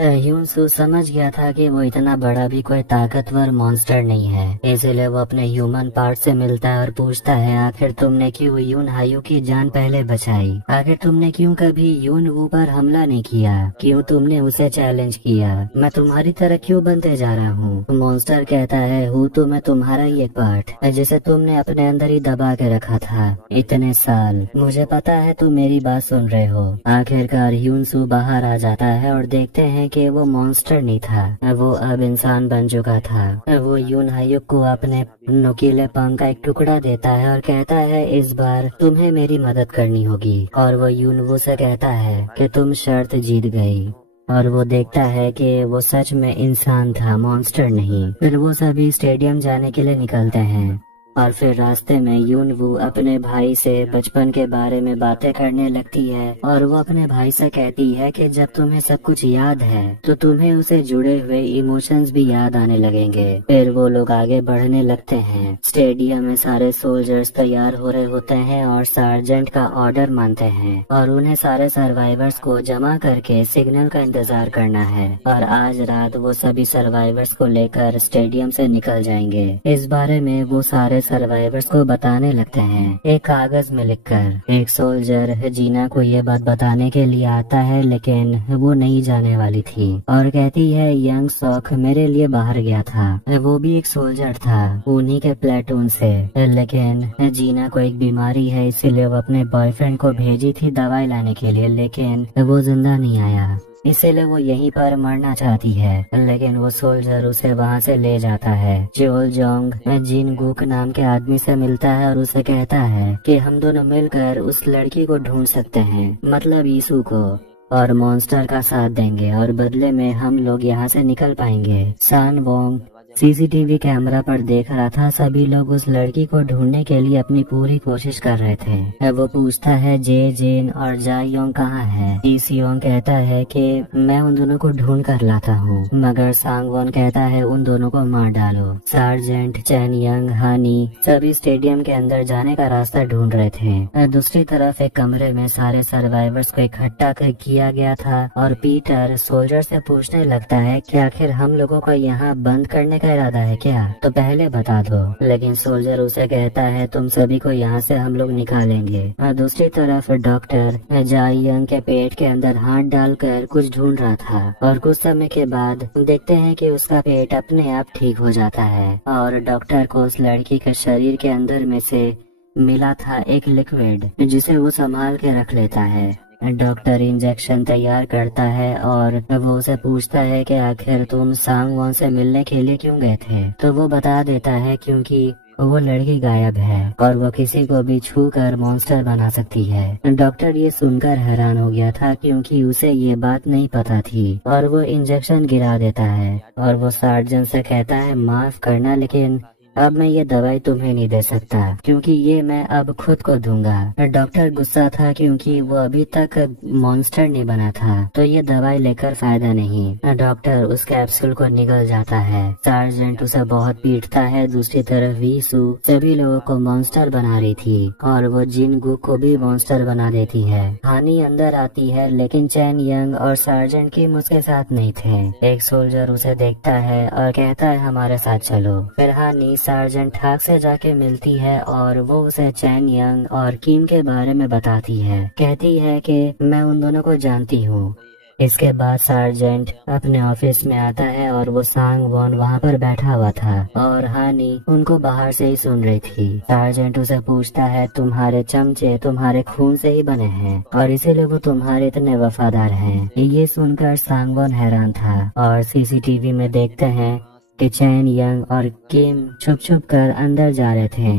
यूनसू समझ गया था कि वो इतना बड़ा भी कोई ताकतवर मॉन्स्टर नहीं है, इसलिए वो अपने ह्यूमन पार्ट से मिलता है और पूछता है आखिर तुमने क्यों यून हायू की जान पहले बचाई, आखिर तुमने क्यों कभी यून वू पर हमला नहीं किया, क्यों तुमने उसे चैलेंज किया, मैं तुम्हारी तरह क्यों बनते जा रहा हूँ। मॉन्स्टर कहता है हूँ तो मैं तुम्हारा ही एक पार्ट जिसे तुमने अपने अंदर ही दबा के रखा था इतने साल, मुझे पता है तुम मेरी बात सुन रहे हो। आखिरकार यूनसू बाहर आ जाता है और देखते हैं कि वो मॉन्स्टर नहीं था, वो अब इंसान बन चुका था। वो यून हायुक को अपने नुकीले पंख का एक टुकड़ा देता है और कहता है इस बार तुम्हें मेरी मदद करनी होगी, और वो यून वो से कहता है कि तुम शर्त जीत गई, और वो देखता है कि वो सच में इंसान था, मॉन्स्टर नहीं। फिर वो सभी स्टेडियम जाने के लिए निकलते हैं और फिर रास्ते में यून वू अपने भाई से बचपन के बारे में बातें करने लगती है और वो अपने भाई से कहती है कि जब तुम्हें सब कुछ याद है तो तुम्हें उसे जुड़े हुए इमोशंस भी याद आने लगेंगे। फिर वो लोग आगे बढ़ने लगते हैं। स्टेडियम में सारे सोल्जर्स तैयार हो रहे होते हैं और सार्जेंट का ऑर्डर मानते हैं और उन्हें सारे सर्वाइवर्स को जमा करके सिग्नल का इंतजार करना है और आज रात वो सभी सर्वाइवर्स को लेकर स्टेडियम से निकल जाएंगे। इस बारे में वो सारे सर्वाइवर्स को बताने लगते हैं एक कागज में लिखकर। एक सोल्जर जीना को ये बात बताने के लिए आता है, लेकिन वो नहीं जाने वाली थी और कहती है यंग सॉक मेरे लिए बाहर गया था, वो भी एक सोल्जर था उन्हीं के प्लेटून से, लेकिन जीना को एक बीमारी है इसीलिए वो अपने बॉयफ्रेंड को भेजी थी दवाई लाने के लिए, लेकिन वो जिंदा नहीं आया। इसीलिए वो यहीं पर मरना चाहती है, लेकिन वो सोल्जर उसे वहाँ से ले जाता है। चोल जोंग जिन गुक नाम के आदमी से मिलता है और उसे कहता है कि हम दोनों मिलकर उस लड़की को ढूंढ सकते हैं, मतलब यीशु को, और मॉन्स्टर का साथ देंगे और बदले में हम लोग यहाँ से निकल पाएंगे। सान वोंग सीसीटीवी कैमरा पर देख रहा था। सभी लोग उस लड़की को ढूंढने के लिए अपनी पूरी कोशिश कर रहे थे। वो पूछता है जे जेन और जायोंग कहाँ है। ईसियोंग कहता है कि मैं उन दोनों को ढूंढ कर लाता हूँ, मगर सांगवोन कहता है उन दोनों को मार डालो। सार्जेंट चैन यंग हानी सभी स्टेडियम के अंदर जाने का रास्ता ढूंढ रहे थे। दूसरी तरफ एक कमरे में सारे सर्वाइवर्स को इकट्ठा किया गया था और पीटर सोल्जर से पूछने लगता है कि आखिर हम लोगों को यहाँ बंद करने का इरादा है क्या, तो पहले बता दो। लेकिन सोल्जर उसे कहता है तुम सभी को यहाँ से हम लोग निकालेंगे। और दूसरी तरफ डॉक्टर जायंग के पेट के अंदर हाथ डालकर कुछ ढूंढ रहा था और कुछ समय के बाद देखते हैं कि उसका पेट अपने आप ठीक हो जाता है और डॉक्टर को उस लड़की के शरीर के अंदर में से मिला था एक लिक्विड जिसे वो संभाल के रख लेता है। डॉक्टर इंजेक्शन तैयार करता है और वो उसे पूछता है कि आखिर तुम सांगवोन से मिलने के लिए क्यों गए थे, तो वो बता देता है क्योंकि वो लड़की गायब है और वो किसी को भी छू कर मॉन्स्टर बना सकती है। डॉक्टर ये सुनकर हैरान हो गया था क्योंकि उसे ये बात नहीं पता थी और वो इंजेक्शन गिरा देता है और वो सर्जन से कहता है माफ करना, लेकिन अब मैं ये दवाई तुम्हें नहीं दे सकता क्योंकि ये मैं अब खुद को दूंगा। डॉक्टर गुस्सा था क्योंकि वो अभी तक मॉन्स्टर नहीं बना था, तो ये दवाई लेकर फायदा नहीं। डॉक्टर उस कैप्सूल को निगल जाता है। सार्जेंट उसे बहुत पीटता है। दूसरी तरफ वीसू सभी लोगों को मॉन्स्टर बना रही थी और वो जिन गुक को भी मॉन्स्टर बना देती है। हानी अंदर आती है लेकिन चैन यंग और सार्जेंट किम उसके साथ नहीं थे। एक सोल्जर उसे देखता है और कहता है हमारे साथ चलो। फिर हानी सार्जेंट ठाक से जाके मिलती है और वो उसे चैन यंग और किम के बारे में बताती है। कहती है कि मैं उन दोनों को जानती हूँ। इसके बाद सार्जेंट अपने ऑफिस में आता है और वो सांगवोन वहाँ पर बैठा हुआ था और हानी उनको बाहर से ही सुन रही थी। सार्जेंट उसे पूछता है तुम्हारे चमचे तुम्हारे खून से ही बने हैं और इसीलिए वो तुम्हारे इतने वफादार हैं। ये सुनकर सांगवोन हैरान था और सीसीटीवी में देखते हैं कि चैन यंग और किम छुप छुप कर अंदर जा रहे थे,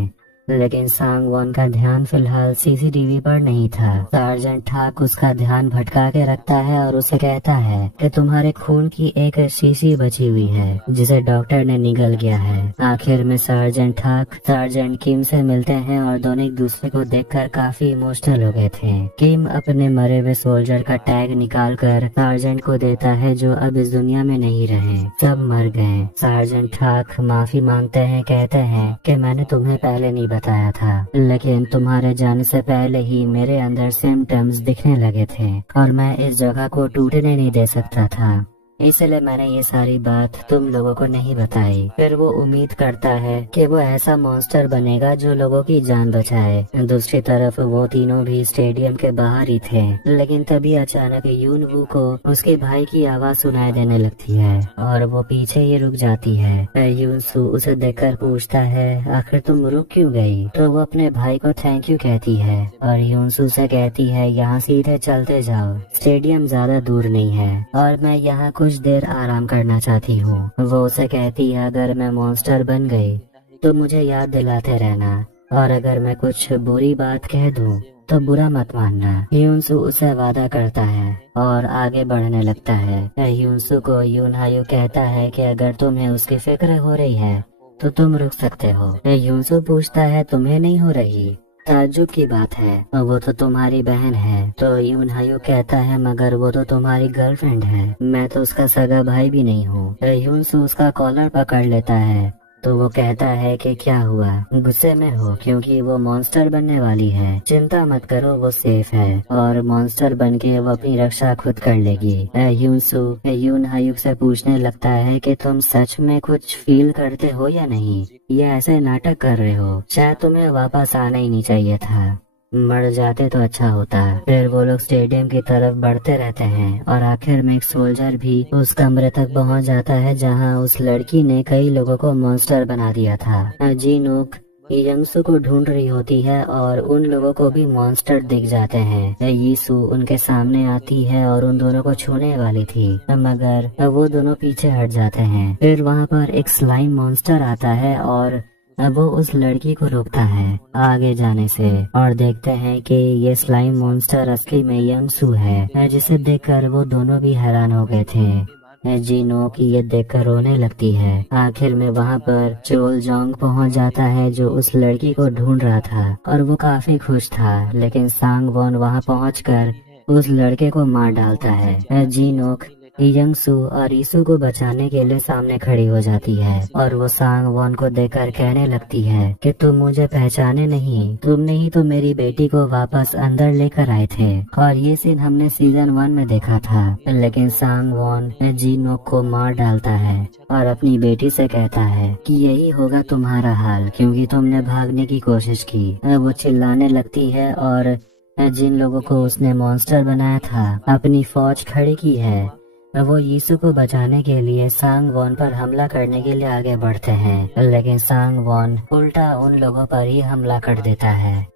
लेकिन सांगवोन का ध्यान फिलहाल सीसीटीवी पर नहीं था। सार्जेंट ठाक उसका ध्यान भटका के रखता है और उसे कहता है कि तुम्हारे खून की एक शीशी बची हुई है जिसे डॉक्टर ने निगल गया है। आखिर में सार्जेंट ठाक सार्जेंट किम से मिलते हैं और दोनों एक दूसरे को देखकर काफी इमोशनल हो गए थे। किम अपने मरे हुए सोल्जर का टैग निकाल कर सार्जेंट को देता है जो अब इस दुनिया में नहीं रहे, सब मर गए। सार्जेंट ठाक माफी मांगते हैं, कहते हैं कि मैंने तुम्हें पहले नहीं बताया था, लेकिन तुम्हारे जाने से पहले ही मेरे अंदर सिम्टम्स दिखने लगे थे और मैं इस जगह को टूटने नहीं दे सकता था, इसलिए मैंने ये सारी बात तुम लोगों को नहीं बताई। फिर वो उम्मीद करता है कि वो ऐसा मॉन्स्टर बनेगा जो लोगों की जान बचाए। दूसरी तरफ वो तीनों भी स्टेडियम के बाहर ही थे, लेकिन तभी अचानक यून वू को उसके भाई की आवाज सुनाई देने लगती है और वो पीछे ही रुक जाती है। यून सू उसे देखकर पूछता है आखिर तुम रुक क्यों गई, तो वो अपने भाई को थैंक यू कहती है और यून सू से कहती है यहाँ सीधे चलते जाओ, स्टेडियम ज्यादा दूर नहीं है और मैं यहाँ कुछ देर आराम करना चाहती हूँ। वो उसे कहती है अगर मैं मॉन्स्टर बन गई तो मुझे याद दिलाते रहना और अगर मैं कुछ बुरी बात कह दूँ तो बुरा मत मानना। यूनसू उसे वादा करता है और आगे बढ़ने लगता है। यूनसू को यून हायू कहता है कि अगर तुम्हें उसकी फिक्र हो रही है तो तुम रुक सकते हो। यूनसू पूछता है तुम्हें नहीं हो रही, ताज्जुब की बात है, वो तो तुम्हारी बहन है। तो यून हायू कहता है मगर वो तो तुम्हारी गर्लफ्रेंड है, मैं तो उसका सगा भाई भी नहीं हूँ। यूनसू उसका कॉलर पकड़ लेता है तो वो कहता है कि क्या हुआ, गुस्से में हो क्योंकि वो मॉन्स्टर बनने वाली है, चिंता मत करो वो सेफ है और मॉन्स्टर बनके वो अपनी रक्षा खुद कर लेगी। यूनसू यून हायू से पूछने लगता है कि तुम सच में कुछ फील करते हो या नहीं, या ऐसे नाटक कर रहे हो, शायद तुम्हें वापस आना ही नहीं चाहिए था, मर जाते तो अच्छा होता। फिर वो लोग स्टेडियम की तरफ बढ़ते रहते हैं और आखिर में एक सोल्जर भी उस कमरे तक पहुंच जाता है जहां उस लड़की ने कई लोगों को मॉन्स्टर बना दिया था। जीनूक यंगसू को ढूंढ रही होती है और उन लोगों को भी मॉन्स्टर दिख जाते हैं। यीशु उनके सामने आती है और उन दोनों को छूने वाली थी, मगर वो दोनों पीछे हट जाते हैं। फिर वहाँ पर एक स्लाइम मॉन्स्टर आता है और वो उस लड़की को रोकता है आगे जाने से, और देखते हैं कि ये स्लाइम मॉन्स्टर असली में यंगसू है, जिसे देखकर वो दोनों भी हैरान हो गए थे। जीनो की ये देखकर रोने लगती है। आखिर में वहाँ पर चोल जोंग पहुँच जाता है जो उस लड़की को ढूंढ रहा था, और वो काफी खुश था। लेकिन सांग वॉन वहाँ पहुँचकर उस लड़के को मार डालता है। जीनोक यंगसू और यीशु को बचाने के लिए सामने खड़ी हो जाती है, और वो सांग वॉन को देखकर कहने लगती है कि तुम मुझे पहचाने नहीं, तुमने ही तो मेरी बेटी को वापस अंदर लेकर आए थे। और ये सीन हमने सीजन 1 में देखा था। लेकिन सांग वॉन जीनोक को मार डालता है और अपनी बेटी से कहता है कि यही होगा तुम्हारा हाल, क्योंकि तुमने भागने की कोशिश की। वो चिल्लाने लगती है और जिन लोगों को उसने मॉन्स्टर बनाया था अपनी फौज खड़ी की है। वो यीशु को बचाने के लिए सांग वॉन पर हमला करने के लिए आगे बढ़ते हैं, लेकिन सांग वॉन उल्टा उन लोगों पर ही हमला कर देता है।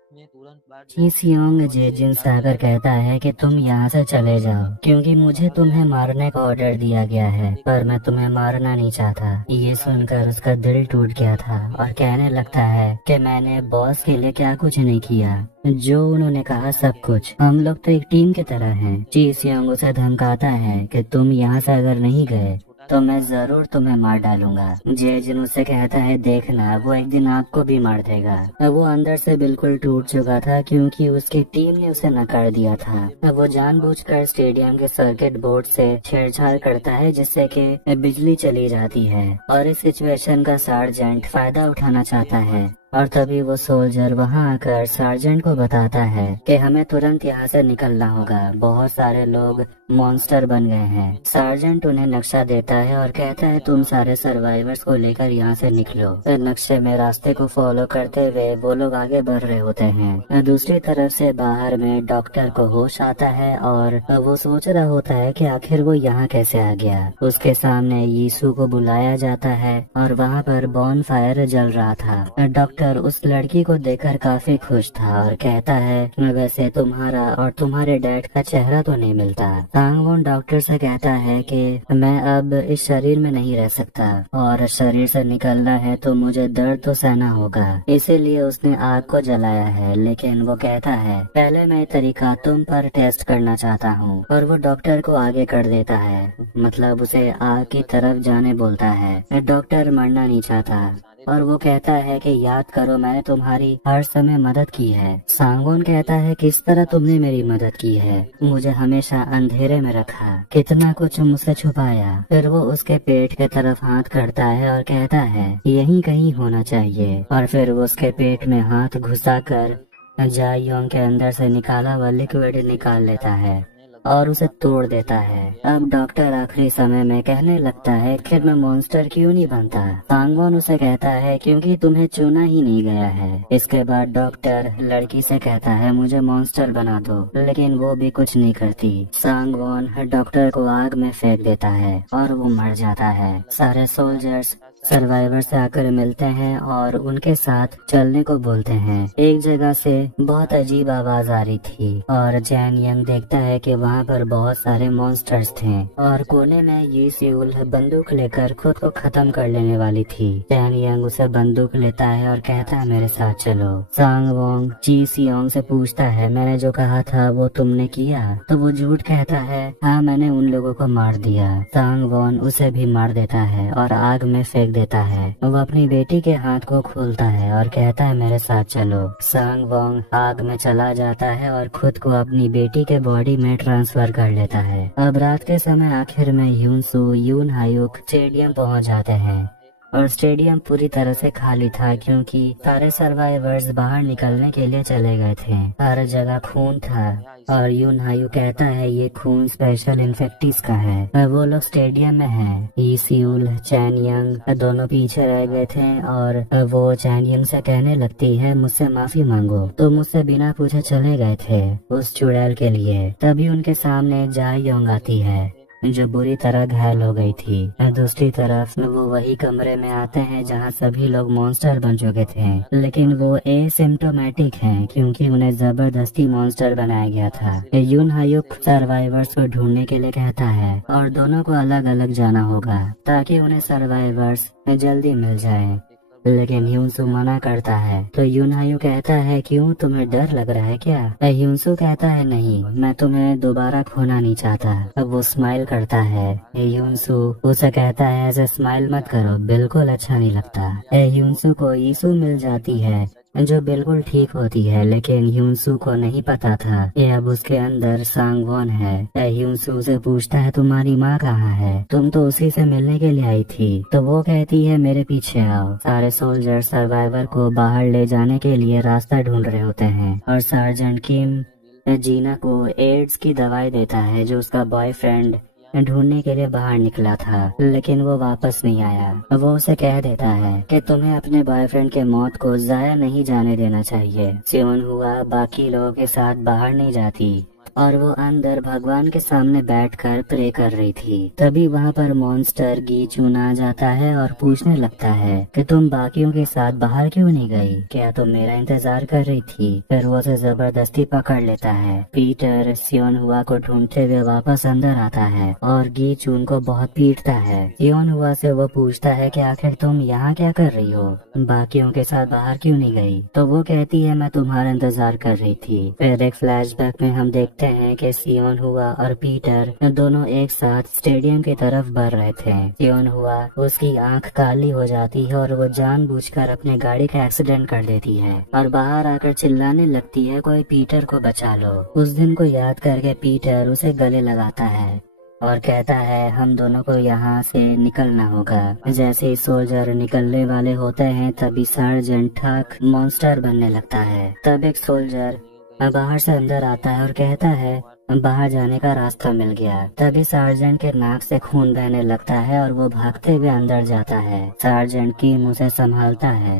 ची सियोंग जेजिन से आकर कहता है कि तुम यहाँ से चले जाओ, क्योंकि मुझे तुम्हें मारने का ऑर्डर दिया गया है, पर मैं तुम्हें मारना नहीं चाहता। ये सुनकर उसका दिल टूट गया था और कहने लगता है कि मैंने बॉस के लिए क्या कुछ नहीं किया, जो उन्होंने कहा सब कुछ। हम लोग तो एक टीम की तरह हैं। ची सियोंग उसे धमकाता है कि तुम यहाँ से अगर नहीं गए तो मैं जरूर तुम्हें मार डालूंगा। जेजिन उससे कहता है देखना, वो एक दिन आपको भी मार देगा। वो अंदर से बिल्कुल टूट चुका था, क्योंकि उसकी टीम ने उसे नकार दिया था। वो जानबूझकर स्टेडियम के सर्किट बोर्ड से छेड़छाड़ करता है, जिससे कि बिजली चली जाती है, और इस सिचुएशन का सार्जेंट फायदा उठाना चाहता है। और तभी वो सोल्जर वहाँ आकर सार्जेंट को बताता है कि हमें तुरंत यहाँ से निकलना होगा, बहुत सारे लोग मॉन्स्टर बन गए हैं। सार्जेंट उन्हें नक्शा देता है और कहता है तुम सारे सर्वाइवर्स को लेकर यहाँ से निकलो। नक्शे में रास्ते को फॉलो करते हुए वो लोग आगे बढ़ रहे होते हैं। दूसरी तरफ से बाहर में डॉक्टर को होश आता है और वो सोच रहा होता है कि आखिर वो यहाँ कैसे आ गया। उसके सामने यीशु को बुलाया जाता है और वहाँ पर बॉन फायर जल रहा था। डॉक्टर उस लड़की को देखकर काफी खुश था और कहता है वैसे तुम्हारा और तुम्हारे डैड का चेहरा तो नहीं मिलता। सांग वॉन डॉक्टर से कहता है कि मैं अब इस शरीर में नहीं रह सकता, और शरीर से निकलना है तो मुझे दर्द तो सहना होगा, इसीलिए उसने आग को जलाया है। लेकिन वो कहता है पहले मैं तरीका तुम पर टेस्ट करना चाहता हूँ, और वो डॉक्टर को आगे कर देता है, मतलब उसे आग की तरफ जाने बोलता है। डॉक्टर मरना नहीं चाहता और वो कहता है कि याद करो मैंने तुम्हारी हर समय मदद की है। सांग वॉन कहता है किस तरह तुमने मेरी मदद की है, मुझे हमेशा अंधेरे में रखा, कितना कुछ मुझसे छुपाया। फिर वो उसके पेट के तरफ हाथ करता है और कहता है यहीं कहीं होना चाहिए, और फिर वो उसके पेट में हाथ घुसाकर जायोंग के अंदर से निकाला हुआ लिक्विड निकाल लेता है और उसे तोड़ देता है। अब डॉक्टर आखिरी समय में कहने लगता है फिर मैं मॉन्स्टर क्यों नहीं बनता। सांग वॉन उसे कहता है क्योंकि तुम्हें चुना ही नहीं गया है। इसके बाद डॉक्टर लड़की से कहता है मुझे मॉन्स्टर बना दो, लेकिन वो भी कुछ नहीं करती। सांग वॉन डॉक्टर को आग में फेंक देता है और वो मर जाता है। सारे सोल्जर्स सर्वाइवर से आकर मिलते हैं और उनके साथ चलने को बोलते हैं। एक जगह से बहुत अजीब आवाज आ रही थी और जैन यंग देखता है कि वहाँ पर बहुत सारे मॉन्स्टर्स थे और कोने में ये सिउल बंदूक लेकर खुद को खत्म कर लेने वाली थी। जैन यंग उसे बंदूक लेता है और कहता है मेरे साथ चलो। सांग वोंग ची सियोंग से पूछता है मैंने जो कहा था वो तुमने किया? तो वो झूठ कहता है हाँ मैंने उन लोगों को मार दिया। सांग वोन उसे भी मार देता है और आग में फेंक देता है। वो अपनी बेटी के हाथ को खोलता है और कहता है मेरे साथ चलो। सांग वोंग आग में चला जाता है और खुद को अपनी बेटी के बॉडी में ट्रांसफर कर लेता है। अब रात के समय आखिर में यूनसू यून हायुक स्टेडियम पहुंच जाते हैं और स्टेडियम पूरी तरह से खाली था क्योंकि सारे सर्वाइवर्स बाहर निकलने के लिए चले गए थे। हर जगह खून था और यून हायू कहता है ये खून स्पेशल इन्फेक्टिस का है। वो लोग स्टेडियम में हैं। ई सिउल चैन यंग दोनों पीछे रह गए थे और वो चैन यंग से कहने लगती है मुझसे माफी मांगो, तो मुझसे बिना पूछे चले गए थे उस चुड़ैल के लिए। तभी उनके सामने जाय योंग आती है जो बुरी तरह घायल हो गई थी। दूसरी तरफ वो वही कमरे में आते हैं जहाँ सभी लोग मॉन्स्टर बन चुके थे, लेकिन वो एसिम्प्टोमेटिक हैं क्योंकि उन्हें जबरदस्ती मॉन्स्टर बनाया गया था। यून हायुक सर्वाइवर्स को ढूंढने के लिए कहता है और दोनों को अलग अलग जाना होगा ताकि उन्हें सर्वाइवर्स जल्दी मिल जाए, लेकिन ह्यूनसू मना करता है। तो यूनहायू कहता है क्यों, तुम्हें डर लग रहा है क्या? ह्यूनसू कहता है नहीं, मैं तुम्हें दोबारा खोना नहीं चाहता। अब वो स्माइल करता है। ह्यूनसू उसे कहता है ऐसे स्माइल मत करो, बिल्कुल अच्छा नहीं लगता। ह्यूनसू को ईसू मिल जाती है जो बिल्कुल ठीक होती है, लेकिन ह्यूनसू को नहीं पता था कि अब उसके अंदर सांगवॉन है। ह्यूनसू से पूछता है तुम्हारी माँ कहाँ है, तुम तो उसी से मिलने के लिए आई थी। तो वो कहती है मेरे पीछे आओ। सारे सोल्जर सर्वाइवर को बाहर ले जाने के लिए रास्ता ढूंढ रहे होते हैं और सार्जेंट किम जीना को एड्स की दवाई देता है जो उसका बॉयफ्रेंड ढूंढने के लिए बाहर निकला था, लेकिन वो वापस नहीं आया। वो उसे कह देता है कि तुम्हें अपने बॉयफ्रेंड के मौत को जाया नहीं जाने देना चाहिए। सियोन हुआ बाकी लोगों के साथ बाहर नहीं जाती और वो अंदर भगवान के सामने बैठकर प्रे कर रही थी। तभी वहाँ पर मॉन्स्टर गीचून आ जाता है और पूछने लगता है कि तुम बाकियों के साथ बाहर क्यों नहीं गई, क्या तुम मेरा इंतजार कर रही थी? फिर वो उसे जबरदस्ती पकड़ लेता है। पीटर सियोन हुआ को ढूंढते हुए वापस अंदर आता है और गीचून को बहुत पीटता है। सियोन हुआ से वो पूछता है कि आखिर तुम यहाँ क्या कर रही हो, बाकियों के साथ बाहर क्यों नहीं गई? तो वो कहती है मैं तुम्हारा इंतजार कर रही थी। फिर एक फ्लैशबैक में हम देखते हैं कि सियोन हुआ और पीटर दोनों एक साथ स्टेडियम की तरफ बढ़ रहे थे। सियोन हुआ उसकी आंख काली हो जाती है और वो जानबूझकर अपने गाड़ी का एक्सीडेंट कर देती है और बाहर आकर चिल्लाने लगती है कोई पीटर को बचा लो। उस दिन को याद करके पीटर उसे गले लगाता है और कहता है हम दोनों को यहाँ से निकलना होगा। जैसे ही सोल्जर निकलने वाले होते हैं तभी सार्जेंट ठक मॉन्स्टर बनने लगता है। तब एक सोल्जर बाहर से अंदर आता है और कहता है बाहर जाने का रास्ता मिल गया। तभी सार्जेंट के नाक से खून बहने लगता है और वो भागते हुए अंदर जाता है। सार्जेंट किम उसे संभालता है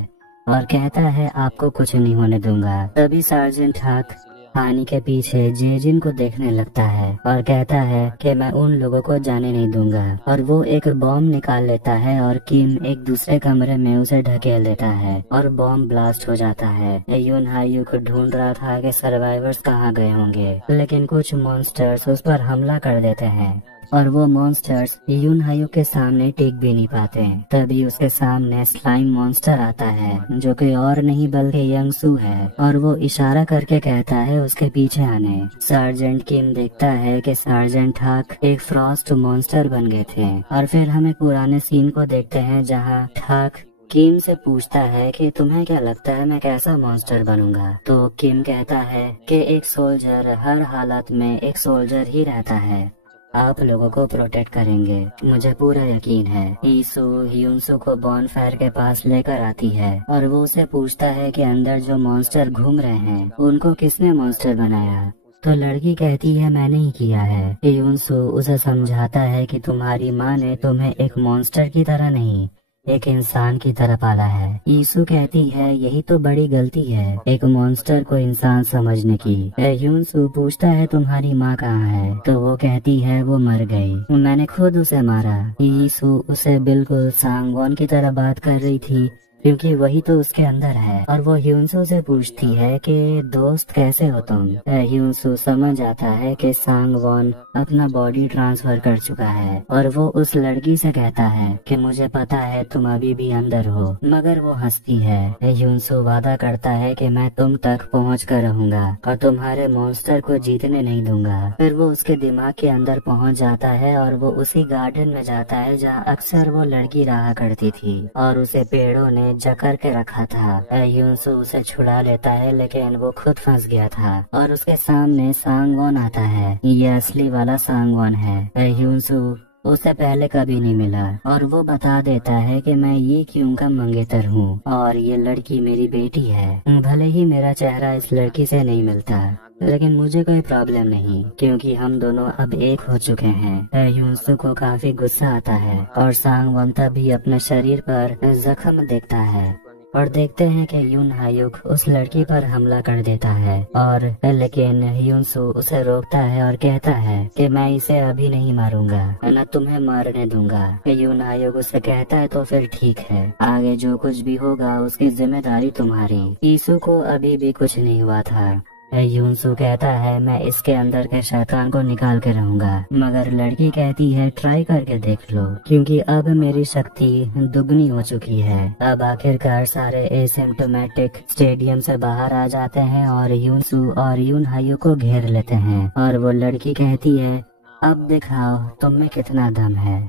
और कहता है आपको कुछ नहीं होने दूंगा। तभी सार्जेंट ठक पानी के पीछे जेजिन को देखने लगता है और कहता है कि मैं उन लोगों को जाने नहीं दूंगा, और वो एक बॉम्ब निकाल लेता है और किम एक दूसरे कमरे में उसे ढकेल देता है और बॉम्ब ब्लास्ट हो जाता है। यून हायू को ढूंढ रहा था कि सर्वाइवर्स कहाँ गए होंगे, लेकिन कुछ मॉन्स्टर्स उस पर हमला कर देते हैं और वो मॉन्स्टर्स यून हायू के सामने टिक भी नहीं पाते। तभी उसके सामने स्लाइम मॉन्स्टर आता है जो कि और नहीं बल्कि यंगसू है और वो इशारा करके कहता है उसके पीछे आने। सार्जेंट किम देखता है कि सार्जेंट ठक एक फ्रॉस्ट मॉन्स्टर बन गए थे और फिर हमें पुराने सीन को देखते हैं जहाँ ठक किम से पूछता है कि तुम्हें क्या लगता है मैं कैसा मॉन्स्टर बनूंगा? तो किम कहता है कि एक सोल्जर हर हालत में एक सोल्जर ही रहता है, आप लोगों को प्रोटेक्ट करेंगे, मुझे पूरा यकीन है। ईसू ह्यूनसू को बॉनफायर के पास लेकर आती है और वो उसे पूछता है कि अंदर जो मॉन्स्टर घूम रहे हैं उनको किसने मॉन्स्टर बनाया? तो लड़की कहती है मैंने ही किया है। ह्यूनसू उसे समझाता है कि तुम्हारी माँ ने तुम्हें एक मॉन्स्टर की तरह नहीं एक इंसान की तरह पाला है। ईसू कहती है यही तो बड़ी गलती है एक मॉन्स्टर को इंसान समझने की। ह्यूनसू पूछता है तुम्हारी माँ कहाँ है? तो वो कहती है वो मर गई, मैंने खुद उसे मारा। ईसू उसे बिल्कुल सांगवॉन की तरह बात कर रही थी क्योंकि वही तो उसके अंदर है, और वो ह्यूनसू से पूछती है कि दोस्त कैसे हो तुम? ह्यूनसू समझ आता है कि सांगवॉन अपना बॉडी ट्रांसफर कर चुका है और वो उस लड़की से कहता है कि मुझे पता है तुम अभी भी अंदर हो, मगर वो हंसती है। ह्यूनसू वादा करता है कि मैं तुम तक पहुँच कर रहूंगा और तुम्हारे मॉन्स्टर को जीतने नहीं दूंगा। फिर वो उसके दिमाग के अंदर पहुँच जाता है और वो उसी गार्डन में जाता है जहाँ अक्सर वो लड़की रहा करती थी और उसे पेड़ों ने जकड़ के रखा था। ह्यूनसू उसे छुड़ा लेता है लेकिन वो खुद फंस गया था और उसके सामने सांगवॉन आता है। ये असली वाला सांगवॉन है। ह्यूनसू उसे पहले कभी नहीं मिला और वो बता देता है कि मैं ये क्यों का मंगेतर हूँ और ये लड़की मेरी बेटी है। भले ही मेरा चेहरा इस लड़की से नहीं मिलता, लेकिन मुझे कोई प्रॉब्लम नहीं क्योंकि हम दोनों अब एक हो चुके हैं। ह्यूनसू को काफी गुस्सा आता है और सांगवॉन तभी अपने शरीर पर जख्म देखता है और देखते हैं कि यून हायुक उस लड़की पर हमला कर देता है और लेकिन यूनसू उसे रोकता है और कहता है कि मैं इसे अभी नहीं मारूंगा, न तुम्हें मारने दूंगा। यून हायुक उसे कहता है तो फिर ठीक है, आगे जो कुछ भी होगा उसकी जिम्मेदारी तुम्हारी। ईसू को अभी भी कुछ नहीं हुआ था। यूनसू कहता है मैं इसके अंदर के शैतान को निकाल के रहूंगा, मगर लड़की कहती है ट्राई करके देख लो, क्योंकि अब मेरी शक्ति दुगनी हो चुकी है। अब आखिरकार सारे एसिम्प्टोमेटिक स्टेडियम से बाहर आ जाते हैं और यूनसू और यून हायुक को घेर लेते हैं और वो लड़की कहती है अब दिखाओ तुम में कितना दम है।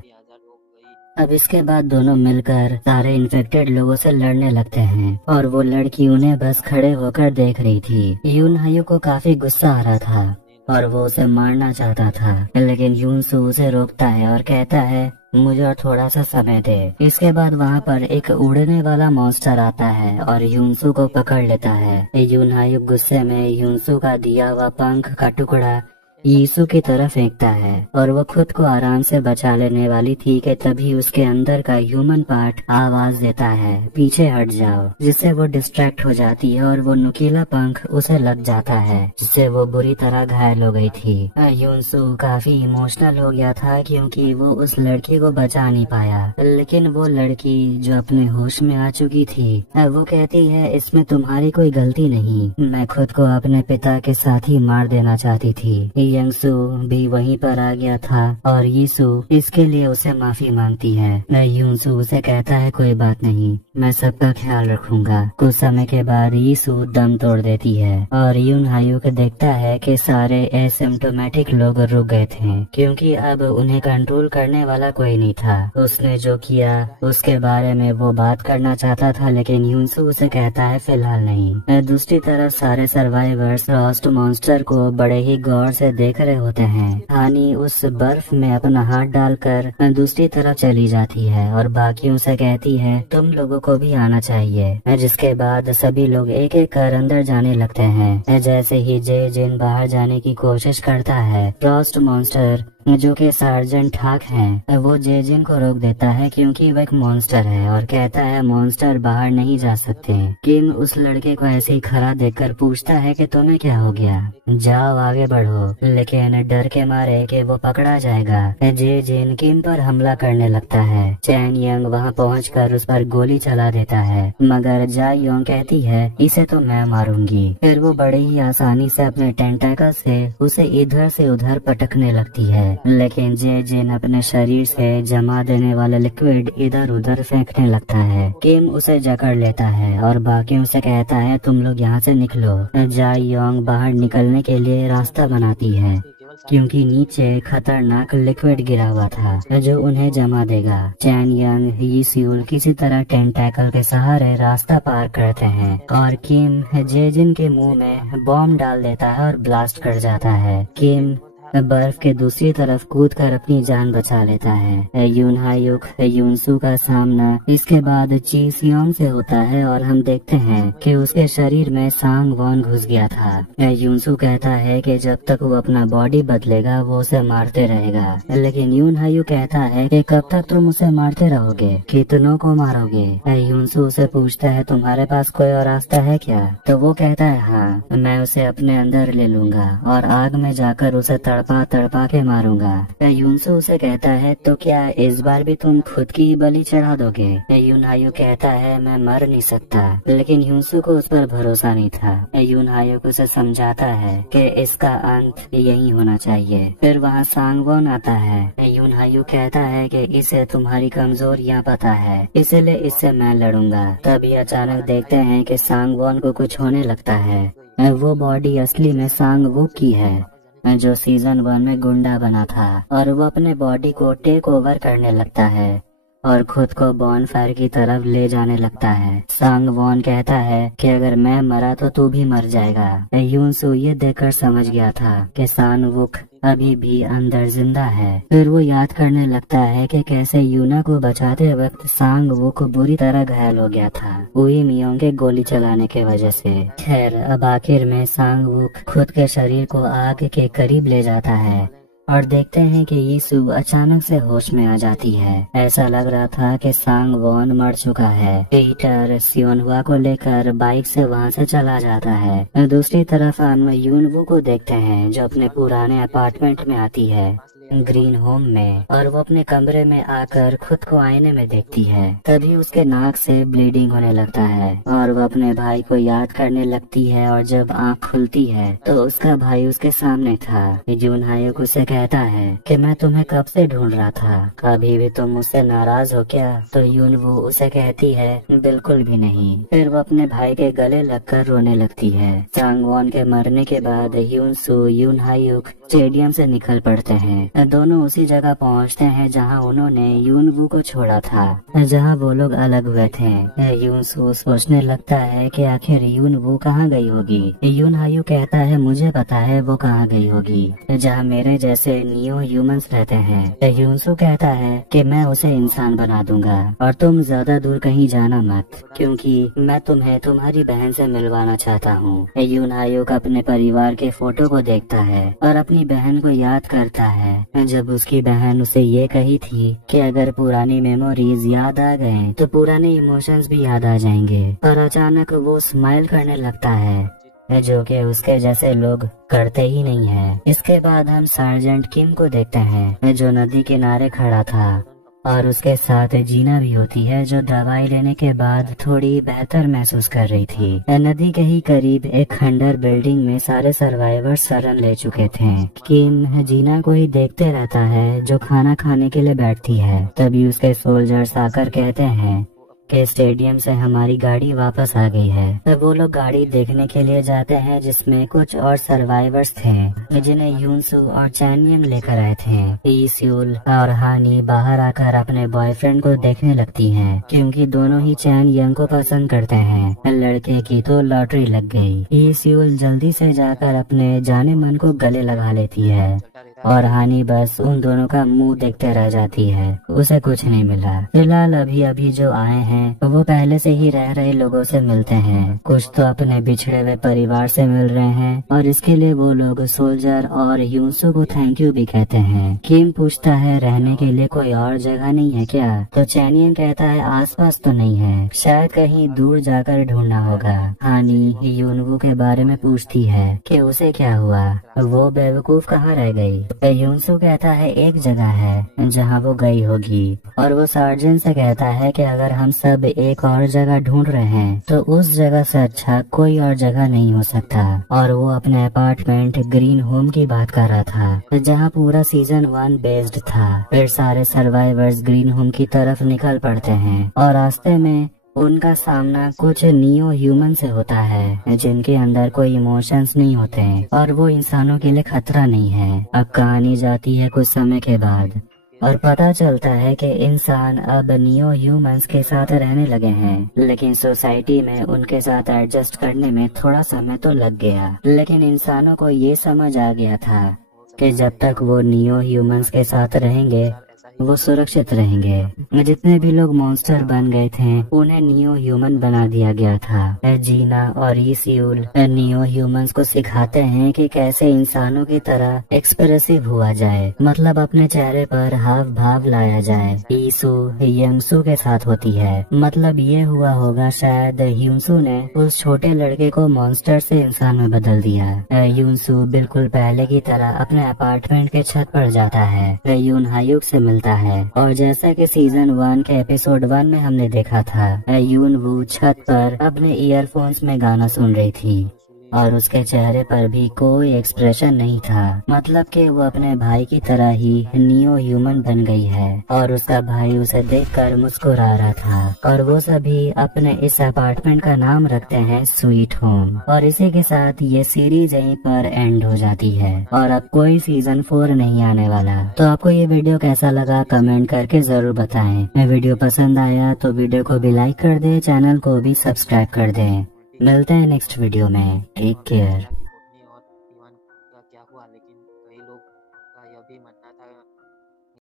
अब इसके बाद दोनों मिलकर सारे इन्फेक्टेड लोगों से लड़ने लगते हैं और वो लड़की उन्हें बस खड़े होकर देख रही थी। यून हायुक को काफी गुस्सा आ रहा था और वो उसे मारना चाहता था, लेकिन यूनसू उसे रोकता है और कहता है मुझे और थोड़ा सा समय दे। इसके बाद वहाँ पर एक उड़ने वाला मॉन्स्टर आता है और यूनसू को पकड़ लेता है। यून हायुक गुस्से में यूनसू का दिया हुआ पंख का टुकड़ा यीशु की तरफ फेंकता है और वो खुद को आराम से बचा लेने वाली थी कि तभी उसके अंदर का ह्यूमन पार्ट आवाज देता है पीछे हट जाओ, जिससे वो डिस्ट्रैक्ट हो जाती है और वो नुकीला पंख उसे लग जाता है, जिससे वो बुरी तरह घायल हो गई थी। यूनसू काफी इमोशनल हो गया था क्योंकि वो उस लड़की को बचा नहीं पाया, लेकिन वो लड़की जो अपने होश में आ चुकी थी वो कहती है इसमें तुम्हारी कोई गलती नहीं, मैं खुद को अपने पिता के साथ ही मार देना चाहती थी। यंगसू भी वहीं पर आ गया था और यीशु इसके लिए उसे माफी मांगती है। यूनसू उसे कहता है कोई बात नहीं, मैं सबका ख्याल रखूंगा। कुछ समय के बाद यीशु दम तोड़ देती है और यून हायुक देखता है कि सारे एसिम्प्टोमेटिक लोग रुक गए थे क्योंकि अब उन्हें कंट्रोल करने वाला कोई नहीं था। उसने जो किया उसके बारे में वो बात करना चाहता था, लेकिन यूनसू उसे कहता है फिलहाल नहीं। दूसरी तरफ सारे सर्वाइवर्स फ्रॉस्ट मॉन्स्टर को बड़े ही गौर से देख रहे होते हैं। हानी उस बर्फ में अपना हाथ डालकर दूसरी तरफ चली जाती है और बाकियों से कहती है तुम लोगों को भी आना चाहिए, जिसके बाद सभी लोग एक एक कर अंदर जाने लगते हैं। जैसे ही जे जिन बाहर जाने की कोशिश करता है, फ्रॉस्ट मॉन्स्टर जो कि सार्जेंट हाक हैं, वो जेजिन को रोक देता है क्योंकि वो एक मॉन्स्टर है और कहता है मॉन्स्टर बाहर नहीं जा सकते। किम उस लड़के को ऐसे ही खड़ा देखकर पूछता है कि तुम्हें क्या हो गया, जाओ आगे बढ़ो, लेकिन डर के मारे कि वो पकड़ा जाएगा जेजिन किम पर हमला करने लगता है। चैन यंग वहाँ पहुंचकर उस पर गोली चला देता है, मगर जा योंग कहती है इसे तो मैं मारूंगी। फिर वो बड़े ही आसानी से अपने टेंटाकल से उसे इधर से उधर पटकने लगती है, लेकिन जे जिन अपने शरीर से जमा देने वाला लिक्विड इधर उधर फेंकने लगता है। किम उसे जकड़ लेता है और बाकियों से कहता है तुम लोग यहाँ से निकलो। जाई योंग बाहर निकलने के लिए रास्ता बनाती है क्योंकि नीचे खतरनाक लिक्विड गिरा हुआ था जो उन्हें जमा देगा। चैन यंग यीस्यूल किसी तरह टेंटैकल के सहारे रास्ता पार करते हैं और किम जेजिन के मुंह में बॉम्ब डाल देता है और ब्लास्ट कर जाता है। किम बर्फ के दूसरी तरफ कूदकर अपनी जान बचा लेता है। यून हायुक यूनसू का सामना इसके बाद ची सियोंग से होता है और हम देखते हैं कि उसके शरीर में सांग वॉन घुस गया था। यूनसू कहता है कि जब तक वो अपना बॉडी बदलेगा वो उसे मारते रहेगा, लेकिन यून हायुक कहता है कि कब तक तुम उसे मारते रहोगे, कितनों को मारोगे। यूनसू उसे पूछता है तुम्हारे पास कोई और रास्ता है क्या, तो वो कहता है हाँ, मैं उसे अपने अंदर ले लूंगा और आग में जाकर उसे तड़पा के मारूंगा। यूनसू उसे कहता है तो क्या इस बार भी तुम खुद की बलि चढ़ा दोगे। यून हायुक कहता है मैं मर नहीं सकता, लेकिन यूनसू को उस पर भरोसा नहीं था। यून हायुक उसे समझाता है कि इसका अंत यही होना चाहिए। फिर वहाँ सांगवॉन आता है। यून हायुक कहता है कि इसे तुम्हारी कमजोरियाँ पता है, इसलिए इससे मैं लड़ूंगा। तभी अचानक देखते हैं कि सांगवॉन को कुछ होने लगता है। वो बॉडी असली में सांगवुक की है जो सीजन 1 में गुंडा बना था और वो अपने बॉडी को टेक ओवर करने लगता है और खुद को बॉन फायर की तरफ ले जाने लगता है। सांग वॉन कहता है कि अगर मैं मरा तो तू भी मर जाएगा। यूनसू ये देखकर समझ गया था कि सांगवुक अभी भी अंदर जिंदा है। फिर वो याद करने लगता है कि कैसे यूना को बचाते वक्त सांगवुक बुरी तरह घायल हो गया था उई मियोंग के गोली चलाने के वजह से। खैर अब आखिर में सांगवुक खुद के शरीर को आग के करीब ले जाता है और देखते हैं कि यीशु अचानक से होश में आ जाती है। ऐसा लग रहा था कि सांग वॉन मर चुका है। पीटर सियोनहुआ को लेकर बाइक से वहां से चला जाता है। दूसरी तरफ हम यूनवू को देखते हैं जो अपने पुराने अपार्टमेंट में आती है, ग्रीन होम में, और वो अपने कमरे में आकर खुद को आईने में देखती है। तभी उसके नाक से ब्लीडिंग होने लगता है और वो अपने भाई को याद करने लगती है, और जब आँख खुलती है तो उसका भाई उसके सामने था। जून हायुक उसे कहता है कि मैं तुम्हें कब से ढूंढ रहा था, अभी भी तुम मुझसे नाराज हो क्या? तो यूनवू उसे कहती है बिल्कुल भी नहीं। फिर वो अपने भाई के गले लगकर रोने लगती है। सांगवॉन के मरने के बाद यूनसू यून हायुक स्टेडियम से निकल पड़ते हैं। दोनों उसी जगह पहुंचते हैं जहां उन्होंने यूनवू को छोड़ा था, जहां वो लोग अलग हुए थे। यूनसू सोचने लगता है कि आखिर यूनवू कहाँ गई होगी। यून हायु कहता है मुझे पता है वो कहाँ गई होगी, जहां मेरे जैसे नियो ह्यूमंस रहते हैं। यूनसू कहता है कि मैं उसे इंसान बना दूंगा और तुम ज्यादा दूर कहीं जाना मत, क्योंकि मैं तुम्हें तुम्हारी बहन से मिलवाना चाहता हूँ। यून हायुक अपने परिवार के फोटो को देखता है और अपनी बहन को याद करता है, जब उसकी बहन उसे ये कही थी कि अगर पुरानी मेमोरीज याद आ गए तो पुराने इमोशंस भी याद आ जाएंगे। और अचानक वो स्माइल करने लगता है, जो कि उसके जैसे लोग करते ही नहीं है। इसके बाद हम सार्जेंट किम को देखते हैं जो नदी किनारे खड़ा था, और उसके साथ जीना भी होती है जो दवाई लेने के बाद थोड़ी बेहतर महसूस कर रही थी। नदी के ही करीब एक खंडर बिल्डिंग में सारे सर्वाइवर्स शरण ले चुके थे। किम जीना को ही देखते रहता है जो खाना खाने के लिए बैठती है। तभी उसके सोल्जर्स आकर कहते हैं कि स्टेडियम से हमारी गाड़ी वापस आ गई है। तब वो लोग गाड़ी देखने के लिए जाते हैं जिसमें कुछ और सर्वाइवर्स थे जिन्हें यूनसू और चैनयंग लेकर आए थे। ईस्यूल और हानी बाहर आकर अपने बॉयफ्रेंड को देखने लगती हैं, क्योंकि दोनों ही चैनयंग को पसंद करते हैं। लड़के की तो लॉटरी लग गई। ईस्यूल जल्दी से जाकर अपने जाने मन को गले लगा लेती है और हानी बस उन दोनों का मुंह देखते रह जाती है। उसे कुछ नहीं मिला। फिलहाल अभी जो आए हैं वो पहले से ही रह रहे लोगों से मिलते हैं, कुछ तो अपने बिछड़े हुए परिवार से मिल रहे हैं, और इसके लिए वो लोग सोल्जर और यूनसू को थैंक यू भी कहते हैं। किम पूछता है रहने के लिए कोई और जगह नहीं है क्या? तो चैनियन कहता है आसपास तो नहीं है, शायद कहीं दूर जाकर ढूंढना होगा। हानी यूनवू के बारे में पूछती है कि उसे क्या हुआ, वो बेवकूफ कहाँ रह गई। यूनसू कहता है एक जगह है जहाँ वो गई होगी, और वो सार्जेंट से कहता है कि अगर हम सब एक और जगह ढूंढ रहे हैं तो उस जगह से अच्छा कोई और जगह नहीं हो सकता। और वो अपने अपार्टमेंट ग्रीन होम की बात कर रहा था जहाँ पूरा सीजन 1 बेस्ड था। फिर सारे सर्वाइवर्स ग्रीन होम की तरफ निकल पड़ते हैं और रास्ते में उनका सामना कुछ नियो ह्यूमन से होता है जिनके अंदर कोई इमोशंस नहीं होते और वो इंसानों के लिए खतरा नहीं है। अब कहानी जाती है कुछ समय के बाद और पता चलता है कि इंसान अब नियो ह्यूमंस के साथ रहने लगे हैं, लेकिन सोसाइटी में उनके साथ एडजस्ट करने में थोड़ा समय तो लग गया। लेकिन इंसानों को ये समझ आ गया था कि जब तक वो नियो ह्यूमंस के साथ रहेंगे वो सुरक्षित रहेंगे। जितने भी लोग मॉन्स्टर बन गए थे उन्हें नियो ह्यूमन बना दिया गया था। जीना और ईस्यूल नियो ह्यूमंस को सिखाते हैं कि कैसे इंसानों की तरह एक्सप्रेसिव हुआ जाए, मतलब अपने चेहरे पर हाव भाव लाया जाए। ईसू यंगसू के साथ होती है, मतलब ये हुआ होगा शायद ह्यूमसू ने उस छोटे लड़के को मॉन्स्टर से इंसान में बदल दिया। यूनसू बिल्कुल पहले की तरह अपने अपार्टमेंट के छत पर जाता है, यून हायुक से मिलता है और जैसा कि सीजन 1 के एपिसोड 1 में हमने देखा था, यूनवू छत पर अपने ईयरफोन्स में गाना सुन रही थी और उसके चेहरे पर भी कोई एक्सप्रेशन नहीं था, मतलब कि वो अपने भाई की तरह ही नियो ह्यूमन बन गई है और उसका भाई उसे देखकर मुस्कुरा रहा था। और वो सभी अपने इस अपार्टमेंट का नाम रखते हैं स्वीट होम। और इसी के साथ ये सीरीज यहीं पर एंड हो जाती है और अब कोई सीजन 4 नहीं आने वाला। तो आपको ये वीडियो कैसा लगा कमेंट करके जरूर बताएं। वीडियो पसंद आया तो वीडियो को भी लाइक कर दे, चैनल को भी सब्सक्राइब कर दे। मिलते हैं नेक्स्ट वीडियो में। Take care.